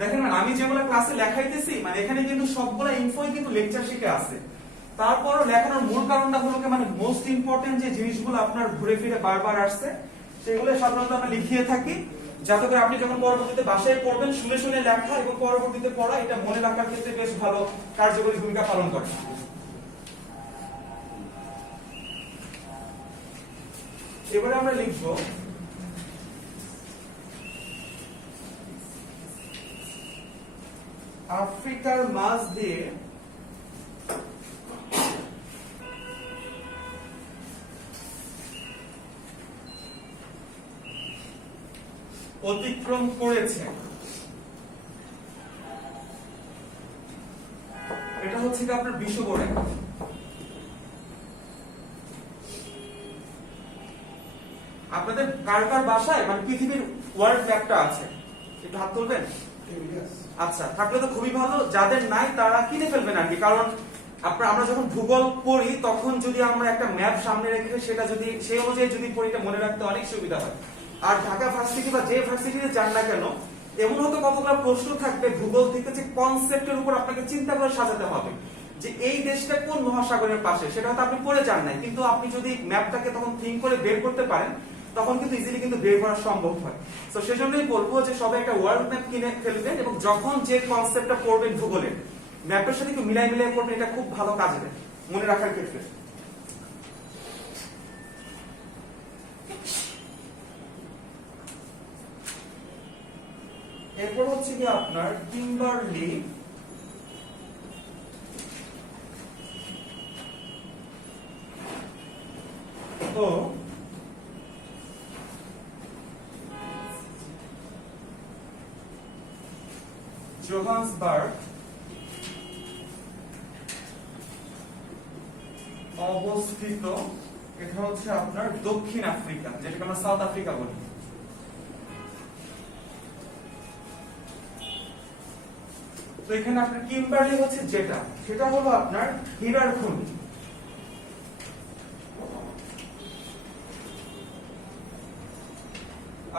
দেখেন মানে আমি যেগুলো ক্লাসে লেখাইতেছি মানে এখানে কিন্তু সবগুলা ইনফোই কিন্তু লেকচার শিটে আছে। তারপরও লেখানোর মূল কারণটা হলো কি মানে মোস্ট ইম্পর্টেন্ট যে জিনিসগুলো আপনার ঘুরে ফিরে বারবার আসছে সেগুলো সাধারণত আমরা লিখিয়ে থাকি, যাতে করে আপনি যখন পরবর্তীতে বাসায় পড়বেন শুনে শুনে লেখা এবং পরবর্তীতে পড়া এটা মনে রাখার ক্ষেত্রে বেশ ভালো কার্যকরী ভূমিকা পালন করে। এবারে আমরা লিখব আফ্রিকার মাঝ দিয়ে অতিক্রম করেছে। এটা হচ্ছে কি আপনার বিষুবরেখা। আপনাদের কার কার বাসায় মানে পৃথিবীর ওয়ার্ল্ড ম্যাপটা আছে? একটু হাত তুলবেন। আচ্ছা, থাকলে তো খুবই ভালো। যাদের নাই তারা কিনে ফেলবেন আর কি, কারণ আমরা যখন ভূগোল পড়ি তখন যদি আমরা একটা ম্যাপ সামনে রেখে সেটা যদি সেই অনুযায়ী যদি পড়ি এটা মনে রাখতে অনেক সুবিধা হয়। আর ঢাকা ভার্সিটি বা যে ভার্সিটিতে যান না কেন এমন হয়তো কতগুলো প্রশ্ন থাকবে ভূগোল থেকে যে কনসেপ্টের উপর আপনাকে চিন্তা করে সাজাতে হবে যে এই দেশটা কোন মহাসাগরের পাশে, সেটা হয়তো আপনি পড়ে যান নাই, কিন্তু আপনি যদি ম্যাপটাকে তখন থিঙ্ক করে বের করতে পারেন তখন কিন্তু ইজিলি কিন্তু বের করা সম্ভব হয়। তো সেজন্যই বলবো যে সবাই একটা ওয়ার্ল্ড ম্যাপ কিনে ফেলবেন এবং যখন যে কনসেপ্টটা পড়বেন ভূগোলের ম্যাপের সাথে একটু মিলাই পড়বেন, এটা খুব ভালো কাজে দেয় মনে রাখার ক্ষেত্রে। এরপর হচ্ছে কি আপনার কিম্বারলি ও জোহান্সবার্গ অবস্থিত। এটা হচ্ছে আপনার দক্ষিণ আফ্রিকা, যেটাকে আমরা সাউথ আফ্রিকা বলি। তো এখানে আপনার কিম্বারলি হচ্ছে সেটা হলো আপনার হীরার খনি।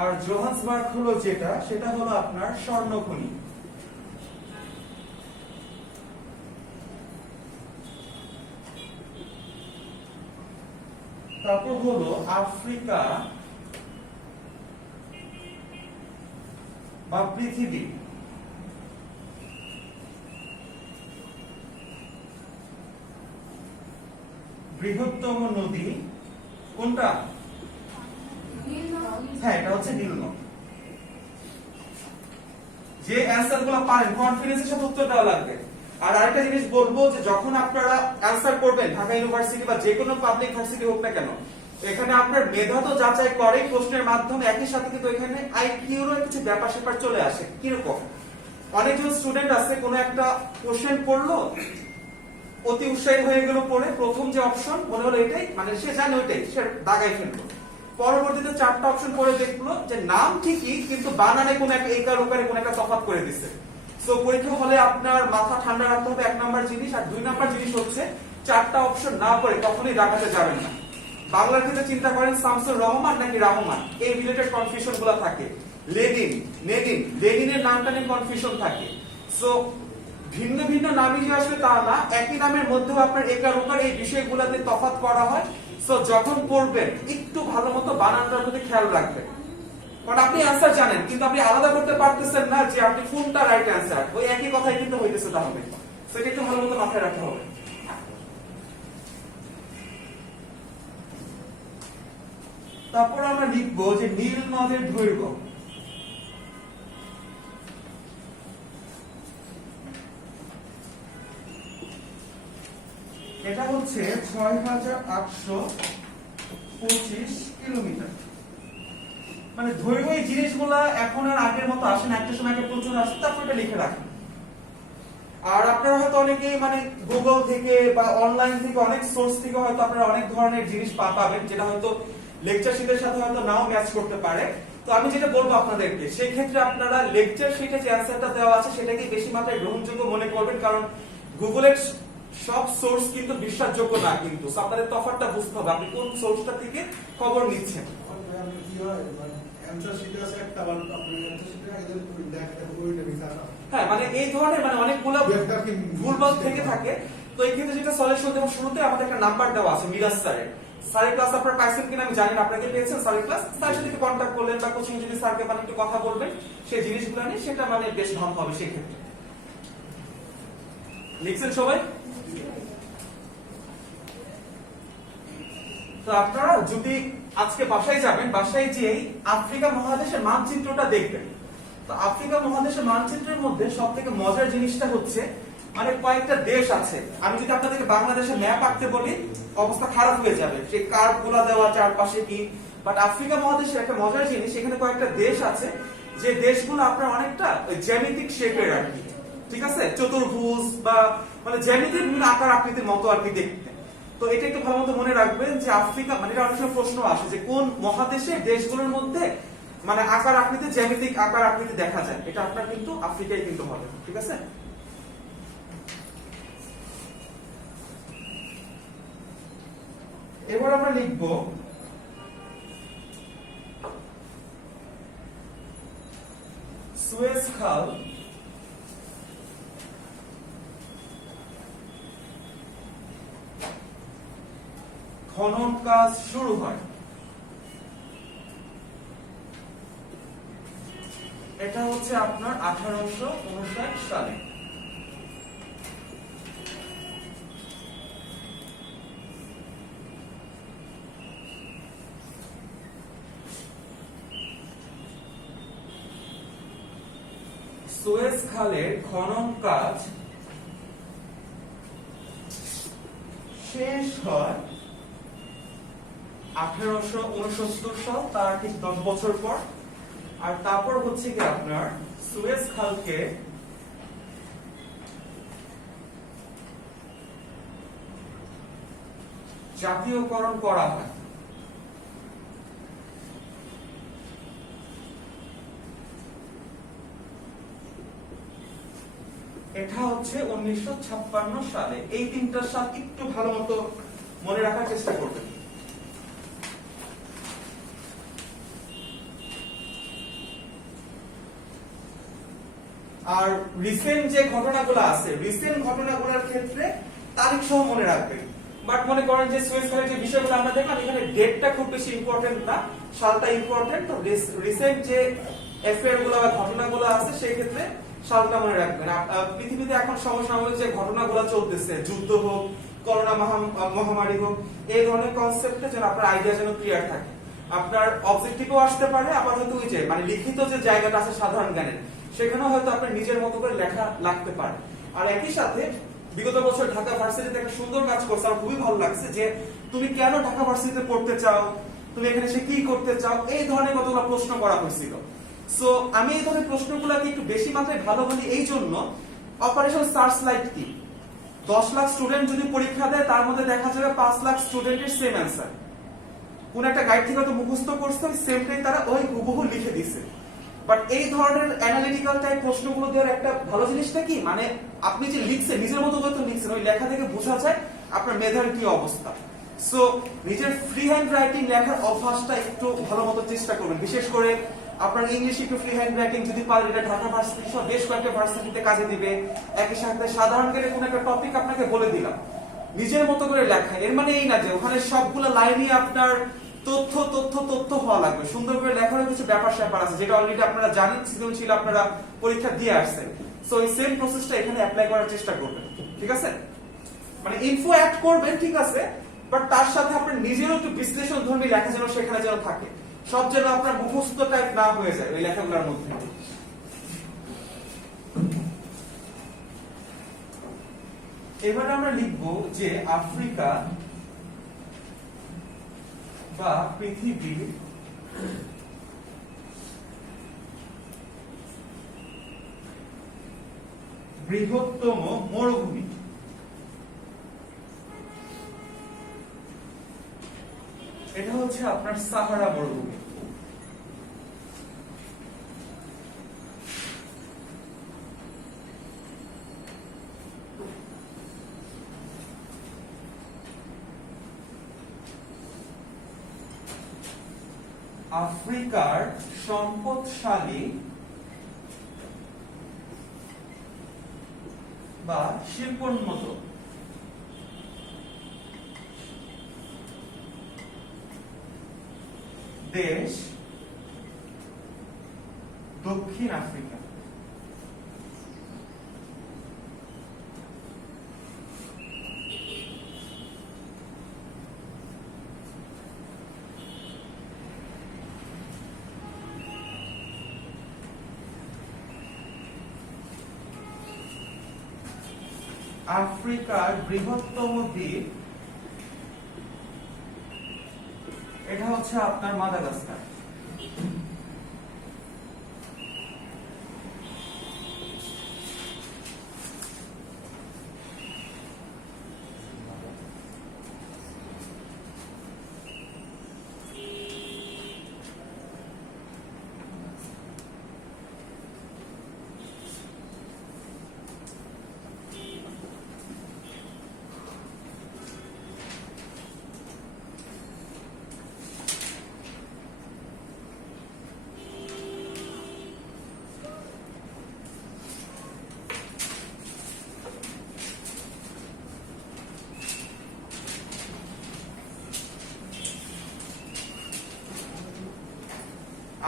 আর জোহান্সবার্গ হলো সেটা হলো আপনার স্বর্ণ খনি। তারপর হলো আফ্রিকা বা পৃথিবী বৃহত্তম নদী কোনটা? হ্যাঁ, এটা হচ্ছে নীল নদ। যে অ্যান্সার গুলো পারেন কনফিডেন্সের সাথে উত্তর দেওয়া লাগবে। আর আরেকটা জিনিস বলবো যে যখন আপনারা অ্যান্সার করবেন ঢাকা ইউনিভার্সিটি বা যে কোনো পাবলিক ভার্সিটি হোক না কেন, এখানে আপনার মেধা তো যাচাই করে প্রশ্নের মাধ্যমে, একই সাথে কিন্তু এখানে আইকিউরও কিছু ব্যাপার স্যাপার চলে আসে। কিরকম? অনেকজন স্টুডেন্ট আছে কোনো একটা কোশ্চেন পড়লো, অতি উৎসাহী হয়ে গেল পড়ে, প্রথম যে অপশন মনে হলো এটাই, মানে সে জানে ওইটাই, সে দাগাই ফেললো। পরবর্তীতে চারটা অপশন পড়ে দেখলো যে নাম ঠিকই কিন্তু বানানে কোন একটা একার ওকারে কোন একটা তফাৎ করে দিচ্ছে। সো পরীক্ষা হলে আপনার মাথা ঠান্ডা রাখতে হবে, 1 নাম্বার জিনিস। আর 2 নাম্বার জিনিস হচ্ছে চারটা অপশন না পড়ে কখনোই দাগাতে যাবেন না। বাংলার ক্ষেত্রে চিন্তা করেন শামসুর রহমান নাকি রহমান, এই রিলেটেড কনফিউশন গুলো থাকে। লেনিনের নামটা নিয়ে কনফিউশন থাকে। সো ভিন্ন ভিন্ন নামই যে আসলে তা না, একই নামের মধ্যেও আপনার একার ওকার এই বিষয়গুলোতে তফাৎ করা হয়। সো যখন পড়বেন একটু ভালো মতো বানানটার প্রতি খেয়াল রাখবেন, কারণ আপনি অ্যান্সার জানেন কিন্তু আপনি আলাদা করতে পারতেছেন না যে আপনি কোনটা রাইট অ্যান্সার, ওই একই কথাই কিন্তু হইতেছে তাহলে। সেটা একটু ভালো মতো মাথায় রাখতে হবে। তারপর আমরা লিখবো যে নীল নদের দৈর্ঘ্য। এটা হচ্ছে ৬৮২৫ কিলোমিটার। মানে দৈর্ঘ্য এই জিনিসগুলা এখন আর আগের মতো আসে না, একটা সময় একটা প্রচুর আসে, তারপর এটা লিখে রাখেন। আর আপনারা হয়তো অনেকেই মানে গুগল থেকে বা অনলাইন থেকে অনেক সোর্স থেকে হয়তো আপনারা অনেক ধরনের জিনিস পাবেন, যেটা হয়তো লেকচার শিটের সাথে হয়তো নাও ম্যাচ করতে পারে। তো আমি যেটা বলবো আপনাদেরকে, সেই ক্ষেত্রে আপনারা লেকচার শিটে যে অ্যান্সারটা দেওয়া আছে সেটাকে বেশি মাত্রায় গ্রহণযোগ্য মনে করবেন, কারণ গুগলের সব সোর্স কিন্তু বিশ্বাসযোগ্য না। কিন্তু আপনাদের তফাৎটা বুঝতে হবে আপনি কোন সোর্সটা থেকে খবর নিচ্ছেন। হ্যাঁ মানে এই ধরনের মানে অনেকগুলো ভুলভাল থেকে থাকে। তো এই ক্ষেত্রে যেটা সলিউশন দেবো, শুরুতে আমাদের একটা নাম্বার দেওয়া আছে মিরাজ স্যারের। স্যারের ক্লাস আপনারা পাইছেন কিনা আমি জানি না, আপনাকে পেয়েছেন স্যারের ক্লাস, স্যারের সাথে কন্ট্যাক্ট করলেন বা কোচিং যদি স্যারকে মানে একটু কথা বলবেন সেই জিনিসগুলো নিয়ে, সেটা মানে বেশ ভালো হবে সেই ক্ষেত্রে। লিখছেন সবাই? তো আপনারা যদি আজকে বাসায় যাবেন, বাসায় যেই আফ্রিকা মহাদেশের মানচিত্রটা দেখবেন। তো আফ্রিকা মহাদেশের মানচিত্রের মধ্যে সবথেকে মজার জিনিসটা হচ্ছে মানে কয়েকটা দেশ আছে। আমি যদি আপনাদেরকে বাংলাদেশের ম্যাপ আঁকতে বলি অবস্থা খারাপ হয়ে যাবে, সেই কার্ভ গুলা দেওয়া চারপাশে কি। বাট আফ্রিকা মহাদেশের একটা মজার জিনিস, এখানে কয়েকটা দেশ আছে যে দেশগুলো আপনার অনেকটা জ্যামিতিক শেপের আর কি, ঠিক আছে, চতুর্ভুজ বা মানে জ্যামিতিক বিভিন্ন আকার আকৃতির মতো আর কি দেখতে। তো এটা একটু ভালো মতো মনে রাখবেন যে আফ্রিকা মানে এটা অনেক সময় প্রশ্ন আসে যে কোন মহাদেশের দেশগুলোর মধ্যে মানে আকার আকৃতি জ্যামিতিক আকার আকৃতি দেখা যায়, এটা আপনার কিন্তু আফ্রিকায় কিন্তু হবে, ঠিক আছে। এবার আমরা লিখব সুয়েজ খাল খনন কাজ শুরু হয়। এটা হচ্ছে আপনার 1859 সালে। সুয়েজ খালের খনন কাজ শেষ হয় 1869 সাল, তার ঠিক 10 বছর পর। আর তারপর হচ্ছে কি আপনার সুয়েজ খালকে জাতীয়করণ করা হয়। এটা হচ্ছে 1956 সালে। এই তিনটার সাল একটু ভালো মতো মনে রাখার চেষ্টা করবেন। আর রিসেন্ট যে ঘটনাগুলো আছে, রিসেন্ট ঘটনাগুলোর ক্ষেত্রে তারিখ সহ মনে রাখবেন। বাট মনে করেন যে সুয়েজ খালের যে বিষয়গুলো আমরা দেখলাম, এখানে ডেটটা খুব বেশি ইম্পর্টেন্ট না, সালটা ইম্পর্টেন্ট। তো রিসেন্ট যে অ্যাফেয়ার গুলো বা ঘটনাগুলো আছে সেই ক্ষেত্রে সালটা মনে রাখবেন। পৃথিবীতে এখন সমসাময়িক যে ঘটনাগুলো চলতেছে, যুদ্ধ হোক, করোনা মহামারী হোক, এই ধরনের কনসেপ্টে যেন আপনার আইডিয়া যেন ক্লিয়ার থাকে। আপনার অবজেক্টিভও আসতে পারে, আবার হয়তো ওই যে মানে লিখিত যে জায়গাটা আছে সাধারণ জ্ঞানের, সেখানেও হয়তো আপনার নিজের মতো করে লেখা লাগতে পারে। আর একই সাথে বিগত বছর ঢাকা ভার্সিটিতে একটা সুন্দর কাজ করছে, আমার খুবই ভালো লাগছে যে তুমি কেন ঢাকা ভার্সিটিতে পড়তে চাও, তুমি এখানে এসে কি করতে চাও, এই ধরনের কতগুলো প্রশ্ন করা হয়েছিল। সো আমি এই ধরনের প্রশ্নগুলোকে একটু বেশি মাত্রায় ভালো বলি এই জন্য, অপারেশন সার্চ লাইট কি, 10 লাখ স্টুডেন্ট যদি পরীক্ষা দেয় তার মধ্যে দেখা যাবে 5 লাখ স্টুডেন্টের সেম অ্যান্সার। কোন একটা গাইড থেকে হয়তো মুখস্থ করছে, ওই সেমটাই তারা ওই হুবহু লিখে দিছে। বাট এই ধরনের অ্যানালিটিক্যাল টাইপ প্রশ্নগুলো দেওয়ার একটা ভালো জিনিসটা কি, মানে আপনি যে লিখছেন নিজের মতো করে তো লিখছেন, ওই লেখা থেকে বোঝা যায় আপনার মেধার কি অবস্থা। সো নিজের ফ্রি হ্যান্ড রাইটিং লেখার অভ্যাসটা একটু ভালো মতো চেষ্টা করবেন। বিশেষ করে আপনার ইংলিশ একটু ফ্রি হ্যান্ড রাইটিং যদি পারেন, এটা ঢাকা ভার্সিটি সহ বেশ কয়েকটা ভার্সিটিতে কাজে দিবে। একই সাথে সাধারণ জ্ঞানের কোন একটা টপিক আপনাকে বলে দিলাম, নিজের মতো করে লেখা, এর মানে এই না যে ওখানে সবগুলো লাইনই আপনার তথ্য তথ্য তথ্য হওয়া লাগবে। সুন্দর করে লেখার কিছু ব্যাপার স্যাপার আছে যেটা অলরেডি আপনারা জানেন, সৃজনশীল আপনারা পরীক্ষা দিয়ে আসছেন। সো এই সেম প্রসেসটা এখানে অ্যাপ্লাই করার চেষ্টা করবেন, ঠিক আছে। মানে ইনফো অ্যাড করবেন, ঠিক আছে, বাট তার সাথে আপনার নিজেরও একটু বিশ্লেষণ ধর্মী লেখা যেন সেখানে যেন থাকে, সব যেন আপনার মুখস্থ টাইপ না হয়ে যায় ওই লেখাগুলোর মধ্যে। এবারে আমরা লিখব যে আফ্রিকা বা পৃথিবীর বৃহত্তম মরুভূমি। এটা হচ্ছে আপনার সাহারা মরুভূমি। আফ্রিকার সম্পদশালী বা শিল্পোন্নত দেশ দক্ষিণ আফ্রিকা। আফ্রিকার বৃহত্তম দ্বীপ এটা হচ্ছে আপনার মাদাগাস্কার।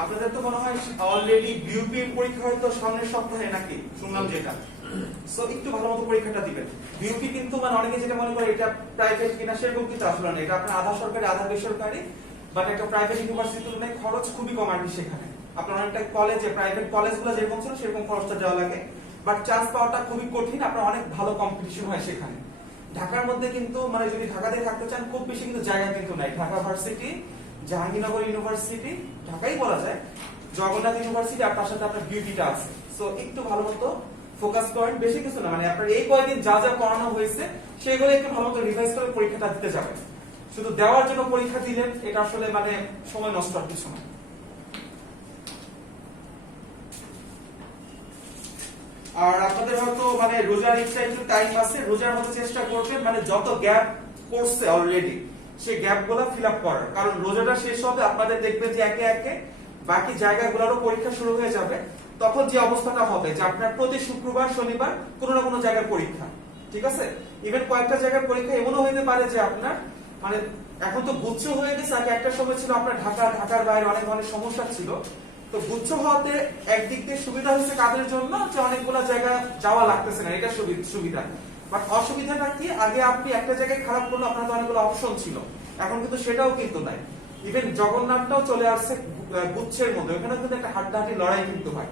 আপনাদের তো মনে হয় অলরেডি বিউপি এর পরীক্ষা হয়তো সামনের সপ্তাহে নাকি শুনলাম যেটা, সো একটু ভালো মতো পরীক্ষাটা দিবেন। বিউপি কিন্তু মানে অনেকে যেটা মনে করে এটা প্রাইভেট কিনা, সেরকম কিন্তু আসলে না। এটা আপনার আধা সরকারি আধা বেসরকারি, বাট একটা প্রাইভেট ইউনিভার্সিটির তুলনায় খরচ খুবই কম আর কি। সেখানে আপনার অনেকটা কলেজে প্রাইভেট কলেজগুলো যেরকম ছিল সেরকম খরচটা দেওয়া লাগে, বাট চান্স পাওয়াটা খুবই কঠিন। আপনার অনেক ভালো কম্পিটিশন হয় সেখানে। ঢাকার মধ্যে কিন্তু মানে যদি ঢাকাতে থাকতে চান খুব বেশি কিন্তু জায়গা কিন্তু নাই। ঢাকা ভার্সিটি, জাহাঙ্গীরনগর ইউনিভার্সিটি, ঢাকাই বলা যায়, জগন্নাথ ইউনিভার্সিটি, আর তার সাথে আপনার বিউটিটা আছে। সো একটু ভালো মতো ফোকাস করেন, বেশি কিছু না, মানে আপনার এই কয়েকদিন যা যা পড়ানো হয়েছে সেগুলো একটু ভালো মতো রিভাইজ করে পরীক্ষাটা দিতে যাবেন। শুধু দেওয়ার জন্য পরীক্ষা দিলেন এটা আসলে মানে সময় নষ্ট আর কিছু না। আর আপনাদের হয়তো মানে রোজার ইচ্ছা একটু টাইম আছে, রোজার মতো চেষ্টা করবেন মানে যত গ্যাপ পড়ছে অলরেডি সেই গ্যাপ গুলা ফিল আপ করার, কারণ রোজাটা শেষ হবে আপনাদের দেখবেন যে একে একে বাকি জায়গাগুলোরও পরীক্ষা শুরু হয়ে যাবে। তখন যে অবস্থাটা হবে যে আপনার প্রতি শুক্রবার শনিবার কোনো না কোনো জায়গার পরীক্ষা, ঠিক আছে? ইভেন কয়েকটা জায়গার পরীক্ষা এমনও হইতে পারে যে আপনার মানে এখন তো গুচ্ছ হয়ে গেছে, আগে একটা সময় ছিল আপনার ঢাকার বাইরে অনেক অনেক সমস্যা ছিল। তো গুচ্ছ হওয়াতে একদিক দিয়ে সুবিধা হচ্ছে কাদের জন্য যে অনেকগুলো জায়গা যাওয়া লাগতেছে না, এটা সুবিধা। বাট অসুবিধাটা কি, আগে আপনি একটা জায়গায় খারাপ করলে আপনার তো অনেকগুলো অপশন ছিল, এখন কিন্তু সেটাও কিন্তু নাই। ইভেন জগন্নাথটাও চলে আসছে গুচ্ছের মধ্যে, ওখানে কিন্তু একটা হাড্ডাহাড্ডি লড়াই কিন্তু হয়।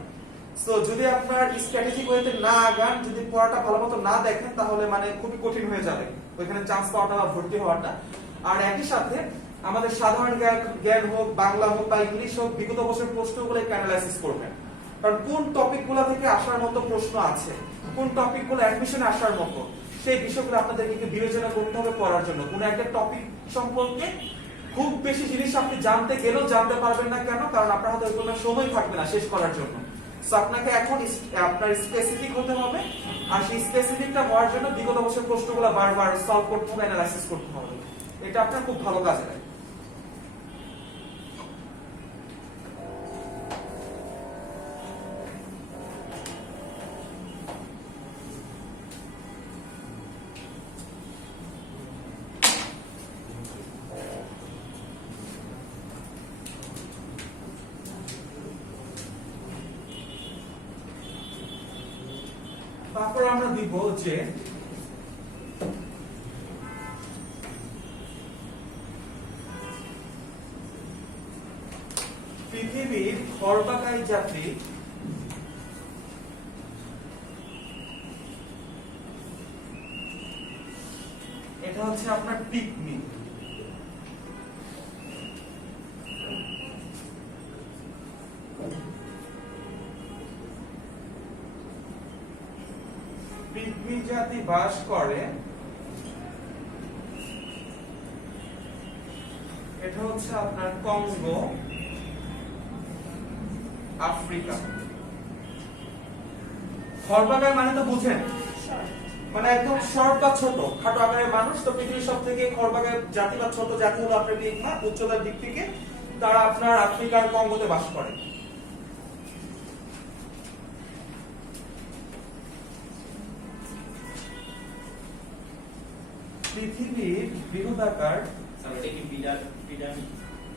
সো যদি আপনার স্ট্র্যাটেজিক ওয়েতে না আগান, যদি পড়াটা ভালো মতো না দেখেন, তাহলে মানে খুবই কঠিন হয়ে যাবে ওইখানে চান্স পাওয়াটা বা ভর্তি হওয়াটা। আর একই সাথে আমাদের সাধারণ জ্ঞান হোক, বাংলা হোক বা ইংলিশ হোক, বিগত বছরের প্রশ্নগুলো অ্যানালাইসিস করবেন, কারণ কোন টপিকগুলো থেকে আসার মতো প্রশ্ন আছে, কোন টপিকগুলো অ্যাডমিশনে আসার মতো, সেই বিষয়গুলো আপনাদেরকে বিবেচনা করতে হবে পড়ার জন্য। কোন একটা টপিক সম্পর্কে খুব বেশি জিনিস আপনি জানতে গেলেও জানতে পারবেন না, কেন? কারণ আপনার হাতে কোনো সময় থাকবে না শেষ করার জন্য। সো আপনাকে এখন আপনার স্পেসিফিক হতে হবে, আর সেই স্পেসিফিকটা হওয়ার জন্য বিগত বছরের প্রশ্নগুলো বারবার সলভ করতে হবে, অ্যানালাইসিস করতে হবে। এটা আপনার খুব ভালো কাজে লাগে। তারপর আমরা দিব যে পৃথিবীর খর্বাকাই জাতি এটা হচ্ছে আপনার পিগমি। পিগমি জাতি বাস করে, এটা হচ্ছে আপনার কঙ্গো, আফ্রিকা। খর্বাকায় মানে তো বুঝেন, মানে একদম শর্ট বা ছোট খাটো আকারের মানুষ। তো পৃথিবীর সব থেকে খর্বাকায় জাতি বা ছোট জাতি হলো আপনার পিগমা, উচ্চতার দিক থেকে তারা আপনার আফ্রিকার কঙ্গোতে বাস করে। পৃথিবীর বৃহদাকার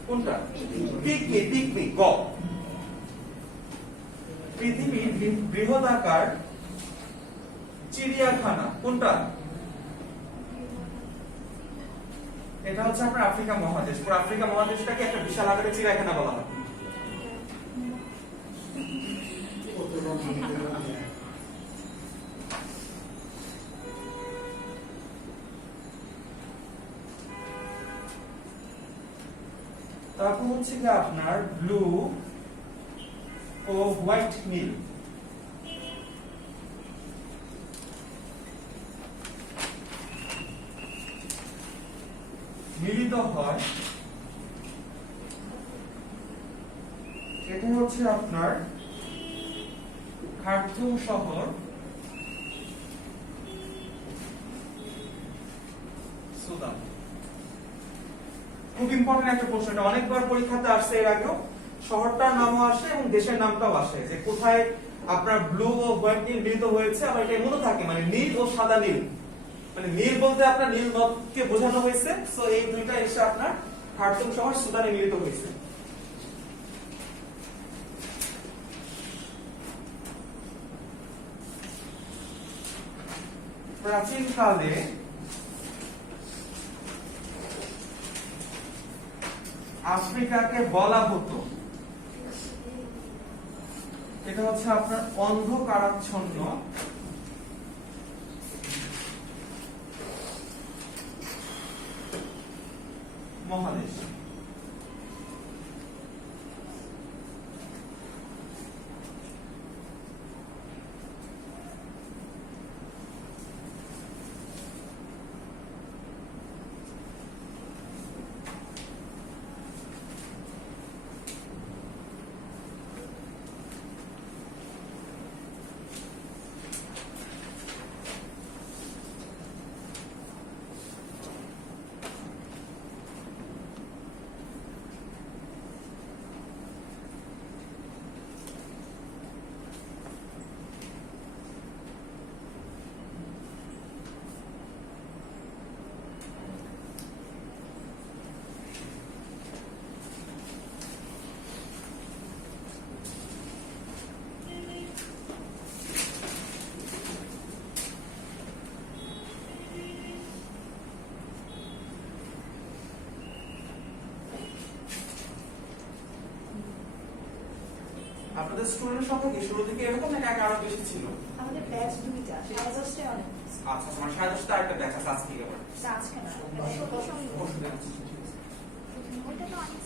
কোনটা? পিগমি গ। পৃথিবীর বৃহদাকার চিড়িয়াখানা কোনটা? এটা হচ্ছে আপনার আফ্রিকা মহাদেশ। পুরো আফ্রিকা মহাদেশটাকে একটা বিশাল আকারের চিড়িয়াখানা বলা হয়। তারপর হচ্ছে কি আপনার ব্লু ও হোয়াইট নীল। মিলিত হয়, এটা হচ্ছে আপনার খার্তুম শহর, সুদান। খুব ইম্পর্টেন্ট একটা প্রশ্ন, এটা অনেকবার পরীক্ষাতে আসছে এর আগেও। শহরটার নামও আসে এবং দেশের নামটাও আসে, যে কোথায় আপনার ব্লু ও হোয়াইট নীল মিলিত হয়েছে। আবার এটা এমনও থাকে মানে নীল ও সাদা নীল, মানে নীল বলতে আপনার নীল নদকে বোঝানো হয়েছে। সো এই দুইটা এসে আপনার খার্তুম শহর সুদানে মিলিত হয়েছে। প্রাচীন কালে আফ্রিকাকে বলা হতো, এটা হচ্ছে আপনার অন্ধকারাচ্ছন্ন মহাদেশ। আপনাদের স্টুডেন্ট সংখ্যা কি শুরু থেকে এরকম নাকি আগে আরো বেশি ছিল? আমাদের ব্যাচ দুইটা, 10:30 অনেক। আচ্ছা, মানে 10:30 আরেকটা ব্যাচ আছে আজকে আবার। আজকে না, ওটা তো অনেক।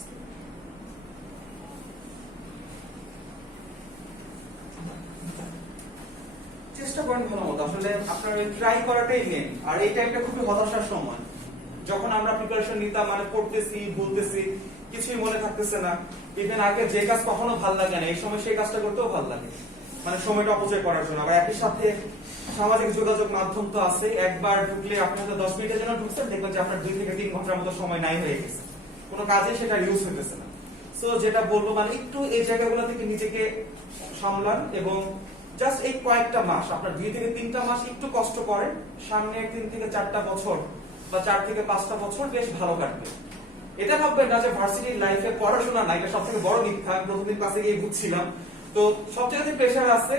চেষ্টা করেন ভালো মতো। আসলে আপনার ট্রাই করাটাই মেন। আর এই টাইমটা খুবই হতাশার সময়, যখন আমরা প্রিপারেশন নিতাম, মানে পড়তেছি, ভুলতেছি, কিছুই মনে থাকতেছে না। ইভেন আগে যে কাজ কখনো ভালো লাগে না, এই সময় সেই কাজটা করতেও ভালো লাগে, মানে সময়টা অপচয় করার জন্য। আবার একই সাথে সামাজিক যোগাযোগ মাধ্যম তো আছে, একবার ঢুকলে আপনি হয়তো 10 মিনিটের জন্য ঢুকছেন, দেখবেন যে আপনার 2 থেকে 3 ঘন্টার মতো সময় নাই হয়ে গেছে, কোনো কাজে সেটা ইউজ হইতেছে না। সো যেটা বলবো, মানে একটু এই জায়গাগুলো থেকে নিজেকে সামলান এবং জাস্ট এই কয়েকটা মাস, আপনার 2 থেকে 3টা মাস একটু কষ্ট করেন, সামনে 3 থেকে 4টা বছর বা 4 থেকে 5টা বছর বেশ ভালো কাটবে। এটা ভাববেন না যে ভার্সিটির লাইফে পড়াশোনা নাই, এটা সবথেকে বড় মিথ্যা। প্রথমদিন ক্লাসে গিয়ে বুঝছিলাম, তো সব জায়গাতে প্রেশার আছে,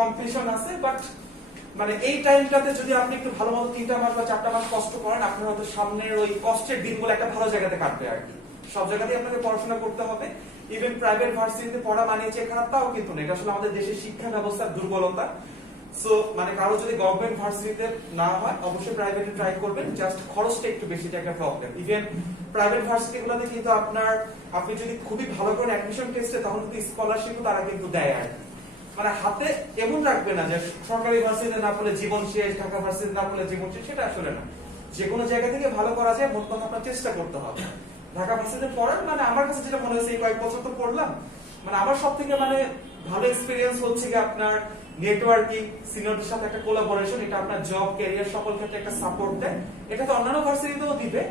কম্পিটিশন আছে, বাট মানে এই টাইমটাতে যদি আপনি একটু ভালো মতো 3টা মাস বা 4টা মাস কষ্ট করেন, আপনার হয়তো সামনের ওই কষ্টের দিনগুলো একটা ভালো জায়গাতে কাটবে আর কি। সব জায়গাতেই আপনাকে পড়াশোনা করতে হবে। ইভেন প্রাইভেট ভার্সিটিতে পড়া মানিয়ে যে খারাপ তাও কিন্তু না, এটা আসলে আমাদের দেশের শিক্ষা ব্যবস্থার দুর্বলতা। সো মানে কারো যদি গভর্নমেন্ট ভার্সিটিতে না হয়, অবশ্যই প্রাইভেটে ট্রাই করবেন। জাস্ট খরচটা একটু বেশি, এটা একটা প্রবলেম। ইভেন প্রাইভেট ভার্সিটি গুলোতে কিন্তু আপনি যদি খুবই ভালো করে অ্যাডমিশন টেস্টে, তখন কিন্তু স্কলারশিপও তারা কিন্তু দেয় আর কি। মানে হাতে এমন রাখবে না যে সরকারি ভার্সিটিতে না পড়লে জীবন শেষ, ঢাকা ভার্সিটিতে না পড়লে জীবন শেষ, সেটা আসলে না। যে কোনো জায়গা থেকে ভালো করা যায়, মোট কথা আপনার চেষ্টা করতে হবে। ঢাকা ভার্সিটিতে পড়ার মানে আমার কাছে যেটা মনে হয়েছে, এই কয়েক বছর তো পড়লাম, মানে আমার সব থেকে মানে ভালো এক্সপিরিয়েন্স হচ্ছে কি আপনার নেটওয়ার্কিং, সিনিয়রদের সাথে একটা কোলাবোরেশন, এটা আপনার জব, ক্যারিয়ার সকল ক্ষেত্রে একটা সাপোর্ট দেয়। এটা তো অন্যান্য ভার্সিটিতেও দিবে,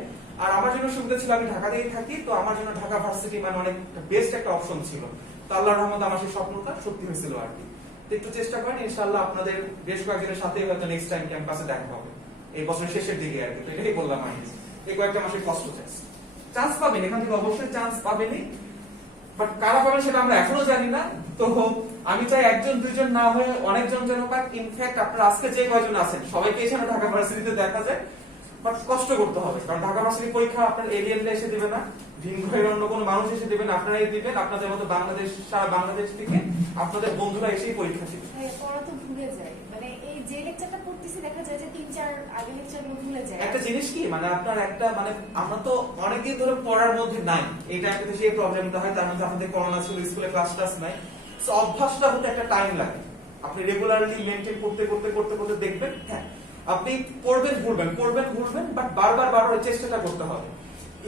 আর আমার জন্য সুবিধা ছিল আমি ঢাকাতেই থাকি, তো আমার জন্য ঢাকা ভার্সিটি মানে অনেক বেস্ট একটা অপশন ছিল। তো আল্লাহর রহমতে আমার সেই স্বপ্নটা সত্যি হয়েছিল আর কি। তো একটু চেষ্টা করেন, ইনশাআল্লাহ আপনাদের বেশ কয়েকজনের সাথে হয়তো নেক্সট টাইম ক্যাম্পাসে দেখা হবে এই বছরের শেষের দিকে আর কি। তো এটাই বললাম আর কি, এই কয়েকটা মাসের কষ্ট চান্স পাবেন, এখান থেকে অবশ্যই চান্স পাবেনই, বাট কারা পাবেন সেটা আমরা এখনো জানি না। তো আমি চাই একজন দুইজন না হয়ে অনেকজন যেন পাক। ইনফ্যাক্ট আপনারা আজকে যে কয়জন আছেন সবাইকে এসে ঢাকা ভার্সিটিতে দেখা যায়, বাট কষ্ট করতে হবে, কারণ ঢাকা ভার্সিটি পরীক্ষা আপনার এলিয়েনরা এসে দিবে না, ভিনগ্রহের অন্য কোনো মানুষ এসে দিবেন, আপনারাই দিবেন, আপনাদের মতো বাংলাদেশ, সারা বাংলাদেশ থেকে আপনাদের বন্ধুরা এসেই পরীক্ষা দিবে। হ্যাঁ, পড়া তো ভুলে যায়, মানে এই যে লেকচারটা পড়তেছি দেখা যায় যে 3-4 আগে লেকচারগুলো ভুলে যায়। একটা জিনিস কি মানে আপনার একটা মানে আমরা তো অনেকদিন ধরে পড়ার মধ্যে নাই, এই টাইমটাতে সেই প্রবলেমটা হয়, তার মধ্যে আমাদের করোনা ছিল, স্কুলে ক্লাস টাস নাই, সো অভ্যাসটা হতে একটা টাইম লাগে। আপনি রেগুলারলি মেইনটেইন করতে করতে করতে করতে দেখবেন হ্যাঁ আপনি পড়বেন ভুলবেন, বাট বারবার ওই চেষ্টাটা করতে হবে।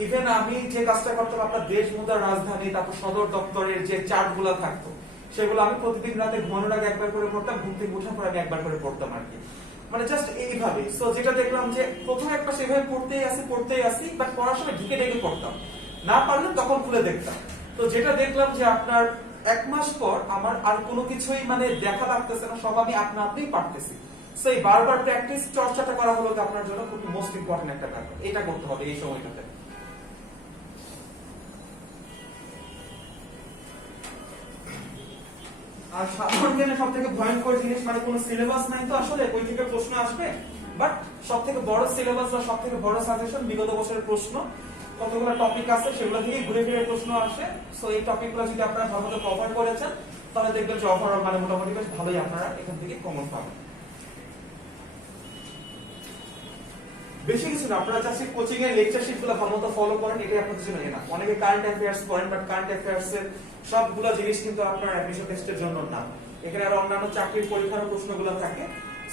ইভেন আমি যে কাজটা করতাম, আপনার দেশ মুদ্রার রাজধানী, তারপর সদর দপ্তরের যে চার্ট গুলা থাকতো, সেগুলো আমি প্রতিদিন রাতে ঘুমানোর আগে একবার করে পড়তাম, ঘুম থেকে ওঠার পর আমি একবার করে পড়তাম আর কি, মানে জাস্ট এইভাবে। সো যেটা দেখলাম যে প্রথমে একটা সেভাবে পড়তেই আসি, বাট পড়ার সময় ঢেকে ঢেকে পড়তাম, না পারলে তখন খুলে দেখতাম। তো যেটা দেখলাম যে আপনার 1 মাস পর আমার আর কোনো কিছুই মানে দেখা লাগতেছে না, সব আমি আপনিই পারতেছি। সো এই বারবার প্র্যাকটিস চর্চাটা করা হলো আপনার জন্য খুব মোস্ট ইম্পর্টেন্ট একটা ব্যাপার, এটা করতে হবে এই সময়টাতে। আর সাধারণ জ্ঞানে সব থেকে ভয়ঙ্কর জিনিস মানে কোনো সিলেবাস নাই, তো আসলে বই থেকে প্রশ্ন আসবে, বাট সব থেকে বড় সিলেবাস বা সব থেকে বড় সাজেশন বিগত বছরের প্রশ্ন, কতগুলো টপিক আছে সেগুলো থেকে ঘুরে ফিরে প্রশ্ন আসে। সো এই টপিকগুলো যদি আপনারা ভালোমতো কভার করেছেন তাহলে দেখবেন যে ওভারঅল মানে মোটামুটি বেশ ভালোই আপনারা এখান থেকে কমন পাবেন। বেশি কিছু না, আপনারা জাস্ট কোচিং এর লেকচার শিটগুলো ভালোমতো ফলো করেন, এটাই আপনাদের জন্য এনাফ। অনেকে কারেন্ট অ্যাফেয়ার্স পড়েন, বাট কারেন্ট অ্যাফেয়ার্স এর সবগুলো জিনিস কিন্তু আপনার অ্যাডমিশন টেস্টের জন্য না, এখানে আরো অন্যান্য চাকরির পরীক্ষার প্রশ্নগুলো থাকে।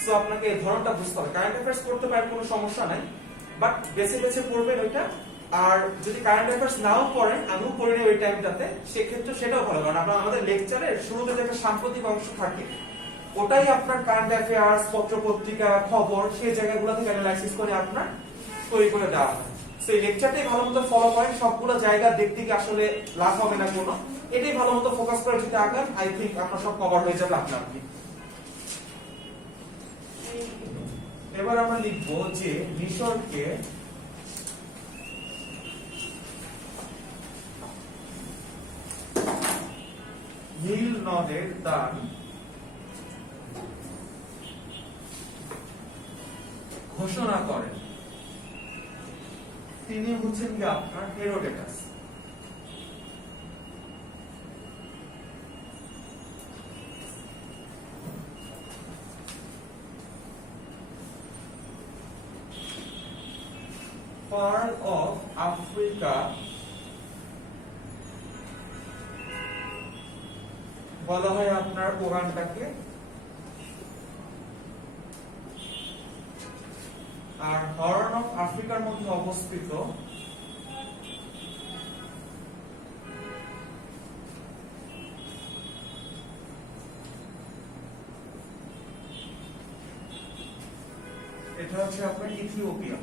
সো আপনাকে এই ধরনটা বুঝতে হবে। কারেন্ট অ্যাফেয়ার্স পড়তে পারেন, কোনো সমস্যা নাই, বাট বেছে পড়বেন ওইটা। আর যদি কারেন্ট অ্যাফেয়ার্স নাও পড়েন, আমিও পড়িনি ওই টাইমটাতে, সেক্ষেত্রে সেটাও ভালো, কারণ আমরা আমাদের লেকচারের শুরুতে যে একটা সাম্প্রতিক অংশ থাকে ওটাই আপনার কারেন্ট অ্যাফেয়ার্স, পত্র পত্রিকা, খবর, সেই জায়গাগুলো থেকে অ্যানালাইসিস করে আপনার তৈরি করে দেওয়া হয়। সেই লেকচারটাই ভালো মতো ফলো করেন, সবগুলো জায়গা দেখতে কি আসলে লাভ হবে না কোনো, এটাই ভালো মতো ফোকাস করে যদি আগান, আই থিঙ্ক আপনার সব কভার হয়ে যাবে আপনার কি। এবার আমরা লিখবো যে মিশরকে নীল নদের দান ঘোষণা করেন, তিনি হচ্ছেন কি আপনার হেরোডোটাস। পার্ল অফ আফ্রিকা বলা হয় আপনার ওগানটাকে, আর হর্ন অফ আফ্রিকার মধ্যে অবস্থিত এটা হচ্ছে আপনার ইথিওপিয়া।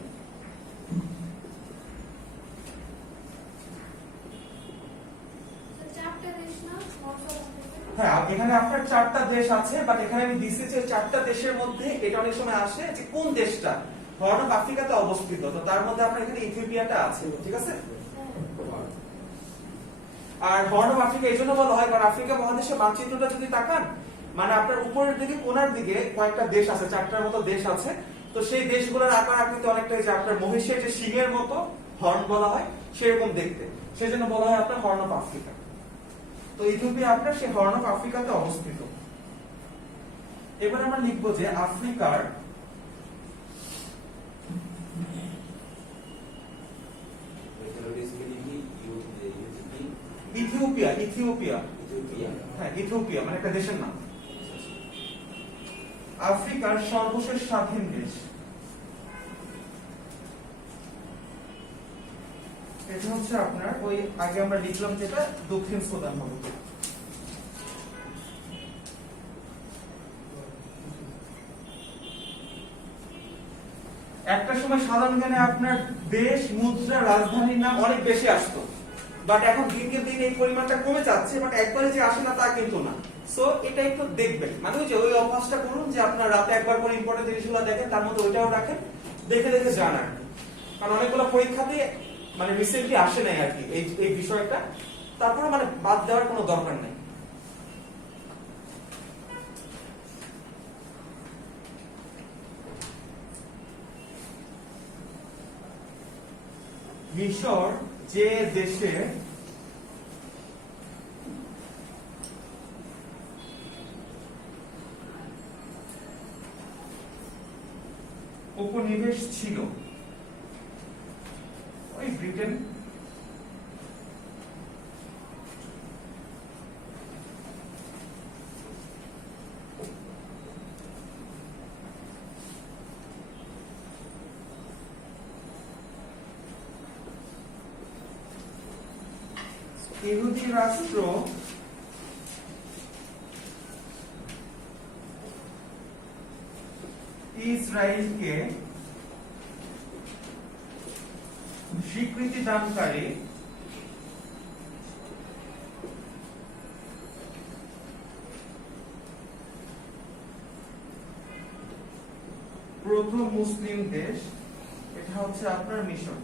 হ্যাঁ, এখানে আপনার 4টা দেশ আছে, বাট এখানে আমি দিছি যে 4টা দেশের মধ্যে এটা অনেক সময় আসে যে কোন দেশটা হর্ন অফ আফ্রিকাতে অবস্থিত, তো তার মধ্যে আপনার এখানে ইথিওপিয়াটা আছে, ঠিক আছে। আর হর্ন অফ আফ্রিকা এই জন্য বলা হয় কারণ আফ্রিকা মহাদেশের মানচিত্রটা যদি তাকান, মানে আপনার উপরের দিকে কোণার দিকে কয়েকটা দেশ আছে, 4টার মতো দেশ আছে, তো সেই দেশগুলোর আকার আকৃতি অনেকটা যে আপনার মহিষের যে শিংয়ের মতো হর্ন বলা হয় সেরকম দেখতে, সেজন্য বলা হয় আপনার হর্ন অফ আফ্রিকা। তো ইথিওপিয়া আপনার সেই হর্ন অফ আফ্রিকাতে অবস্থিত। এবার আমরা লিখবো যে আফ্রিকার ইথিওপিয়া হ্যাঁ ইথিওপিয়া মানে একটা দেশের নাম। আফ্রিকার সর্বশেষ স্বাধীন দেশ এটা হচ্ছে আপনার ওই আগে আমরা লিখলাম যেটা দক্ষিণ সুদান হবে। একটা সময় সাধারণ জ্ঞানে আপনার দেশ, মুদ্রা, রাজধানীর নাম অনেক বেশি আসতো, বাট এখন দিনকে দিন এই পরিমাণটা কমে যাচ্ছে, বাট একবারে যে আসে না তা কিন্তু না। সো এটা একটু দেখবেন, মানে ওই যে ওই অভ্যাসটা করুন যে আপনার রাতে একবার করে ইম্পর্টেন্ট জিনিসগুলো দেখেন, তার মধ্যে ওইটাও রাখেন, দেখে দেখে যান আর কি। কারণ অনেকগুলো পরীক্ষাতে মানে রিসেন্টলি আসে নাই আর কি এই বিষয়টা, তারপরে মানে বাদ দেওয়ার কোনো দরকার নেই। মিশর যে দেশে উপনিবেশ ছিল, ওই ব্রিটেন, ইহুদি রাষ্ট্র ইসরায়েলকে স্বীকৃতি দানকারী প্রথম মুসলিম দেশ, এটা হচ্ছে আপনার মিশর।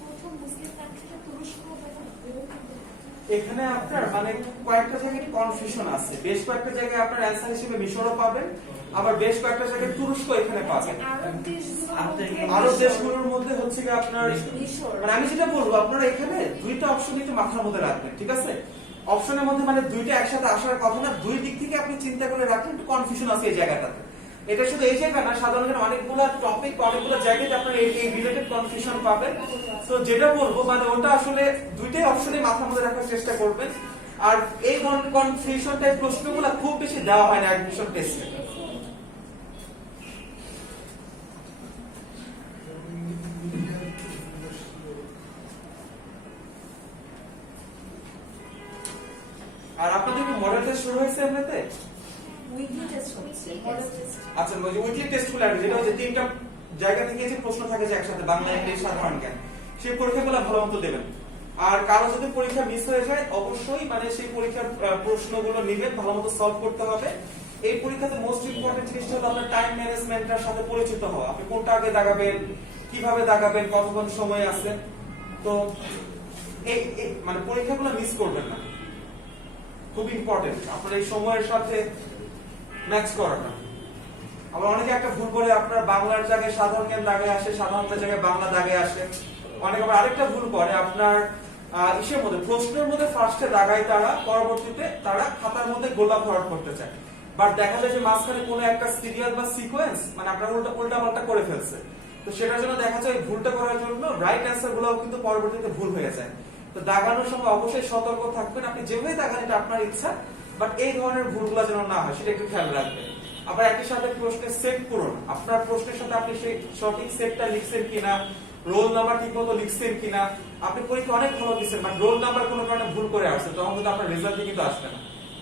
প্রথম মুসলিম কান্ট্রিটা তুরস্ক বা এখানে আপনার মানে কয়েকটা জায়গায় কনফিউশন আছে, বেশ কয়েকটা জায়গায় আপনার অ্যানসার হিসেবে মিশরও পাবেন, আবার বেশ কয়েকটা জায়গায় তুরস্ক এখানে পাবেন। আরব দেশগুলোর মধ্যে হচ্ছে কি আপনার মানে আমি যেটা বলবো আপনারা এখানে দুইটা অপশন একটু মাথার মধ্যে রাখবেন, ঠিক আছে? অপশনের মধ্যে মানে দুইটা একসাথে আসার কথা না, দুই দিক থেকে আপনি চিন্তা করে রাখেন, একটু কনফিউশন আছে এই জায়গাটাতে। এটা শুধু এই জায়গা না, সাধারণত অনেকগুলো টপিক অনেকগুলো জায়গায় আপনারা এই রিলেটেড কনফিউশন পাবেন। তো যেটা বলবো মানে ওটা আসলে দুইটাই অপশনে মাথার মধ্যে রাখার চেষ্টা করবেন। আর এই ধরনের কনফিউশন টাইপ প্রশ্নগুলো খুব বেশি দেওয়া হয় না অ্যাডমিশন টেস্টে। আর আপনাদের কি মডেল টেস্ট শুরু হয়েছে এমনিতে? উইকলি টেস্ট হচ্ছে, মডেল টেস্ট। আচ্ছা, ওই যে উইকলি টেস্টগুলো আছে, যেটা হচ্ছে তিনটা জায়গা থেকে যে প্রশ্ন থাকে যে একসাথে বাংলা, ইংলিশ, সাধারণ জ্ঞান, সেই পরীক্ষাগুলো ভালো মতো দেবেন। আর কারো যদি পরীক্ষা মিস হয়ে যায় অবশ্যই মানে সেই পরীক্ষার প্রশ্নগুলো নেবেন, ভালো মতো সলভ করতে হবে। এই পরীক্ষাতে মোস্ট ইম্পর্টেন্ট জিনিসটা হলো আপনার টাইম ম্যানেজমেন্টের সাথে পরিচিত হওয়া। আপনি কোনটা আগে দাগাবেন, কিভাবে দাগাবেন, কতক্ষণ সময় আছে। তো এই মানে পরীক্ষাগুলো মিস করবেন না, খুব ইম্পর্টেন্ট আপনার এই সময়ের সাথে ম্যাচ করাটা। আবার অনেকে একটা ভুল করে আপনার বাংলার জায়গায় সাধারণ জ্ঞান দাগে আসে, সাধারণের জায়গায় বাংলা দাগে আসে। অনেকে আবার আরেকটা ভুল করে আপনার ইসের মধ্যে প্রশ্নের মধ্যে ফার্স্টে দাগায় তারা, পরবর্তীতে তারা খাতার মধ্যে গোলাপ ভরাট করতে চায়, বাট দেখা যায় যে মাঝখানে কোনো একটা সিরিয়াল বা সিকোয়েন্স মানে আপনার উল্টা পাল্টা করে ফেলছে। তো সেটার জন্য দেখা যায় ভুলটা করার জন্য রাইট অ্যান্সার গুলো কিন্তু পরবর্তীতে ভুল হয়ে যায়। তো দাগানোর সময় অবশ্যই সতর্ক থাকবেন, আপনি যেভাবে দাগান এটা আপনার ইচ্ছা, বাট এই ধরনের ভুলগুলো যেন না হয় সেটা একটু খেয়াল রাখবেন। আবার একই সাথে প্রশ্নের সেট পূরণ, আপনার প্রশ্নের সাথে আপনি সেই সঠিক সেটটা লিখছেন কিনা, রোল নাম্বার ঠিক মতো লিখছেন কিনা। আপনি পরীক্ষা অনেক ভালো দিচ্ছেন বাট রোল নাম্বার কোনো কারণে ভুল করে আসছে, তখন কিন্তু আপনার রেজাল্টে কিন্তু আসবে না।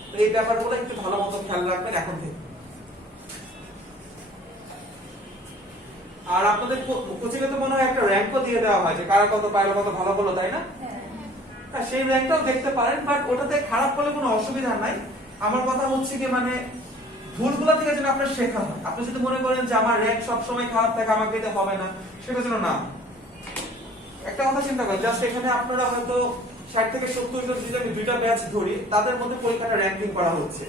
তো এই ব্যাপারগুলো একটু ভালো মতো খেয়াল রাখবেন এখন থেকে। আর আপনাদের কোচিংয়ে তো মনে হয় একটা র্যাঙ্কও দিয়ে দেওয়া হয় যে কারা কত পাইলো, কত ভালো বলো, তাই না? হ্যাঁ, সেই র্যাঙ্কটাও দেখতে পারেন, বাট ওটাতে খারাপ করলে কোনো অসুবিধা নাই। আমার কথা হচ্ছে কি মানে ভুলগুলো থেকে যেন আপনার শেখা হয়। আপনি যদি মনে করেন যে আমার র্যাঙ্ক সবসময় খারাপ থাকে, আমাকে দিতে হবে না, সেটা যেন না। একটা কথা চিন্তা করেন, জাস্ট এখানে আপনারা হয়তো 60 থেকে 70 জন যদি আমি দুইটা ব্যাচ ধরি, তাদের মধ্যে পরীক্ষাটা র্যাঙ্কিং করা হচ্ছে,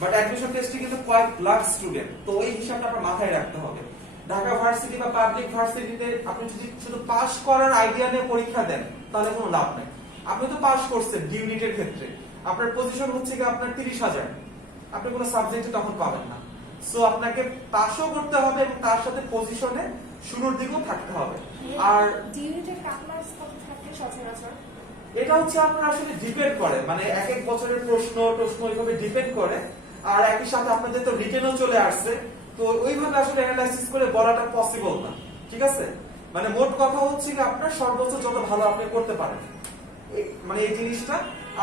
বাট অ্যাডমিশন টেস্টে কিন্তু কয়েক লাখ স্টুডেন্ট। তো ওই হিসাবটা আপনার মাথায় রাখতে হবে ঢাকা ভার্সিটি বা পাবলিক ভার্সিটিতে আপনি যদি শুধু পাস করার আইডিয়া নিয়ে পরীক্ষা দেন তাহলে কোনো লাভ নাই। আপনি তো পাস করছেন ডি ইউনিটের ক্ষেত্রে, আপনার পজিশন হচ্ছে কি আপনার 30,000, আপনি কোনো সাবজেক্টে তখন পাবেন না। সো আপনাকে পাসও করতে হবে এবং তার সাথে পজিশনে শুরুর দিকেও থাকতে হবে। আর ডিউনিটের কাটমার্কস কত থাকে সচরাচর? এটা হচ্ছে আপনার আসলে ডিপেন্ড করে, মানে এক এক বছরের প্রশ্ন ওইভাবে ডিপেন্ড করে। আর একই সাথে আপনাদের তো রিটেনও চলে আসছে, তো ওইভাবে আসলে অ্যানালাইসিস করে বলাটা পসিবল না, ঠিক আছে? মানে মোট কথা হচ্ছে কি আপনার সর্বোচ্চ যত ভালো আপনি করতে পারেন মানে এই জিনিসটা।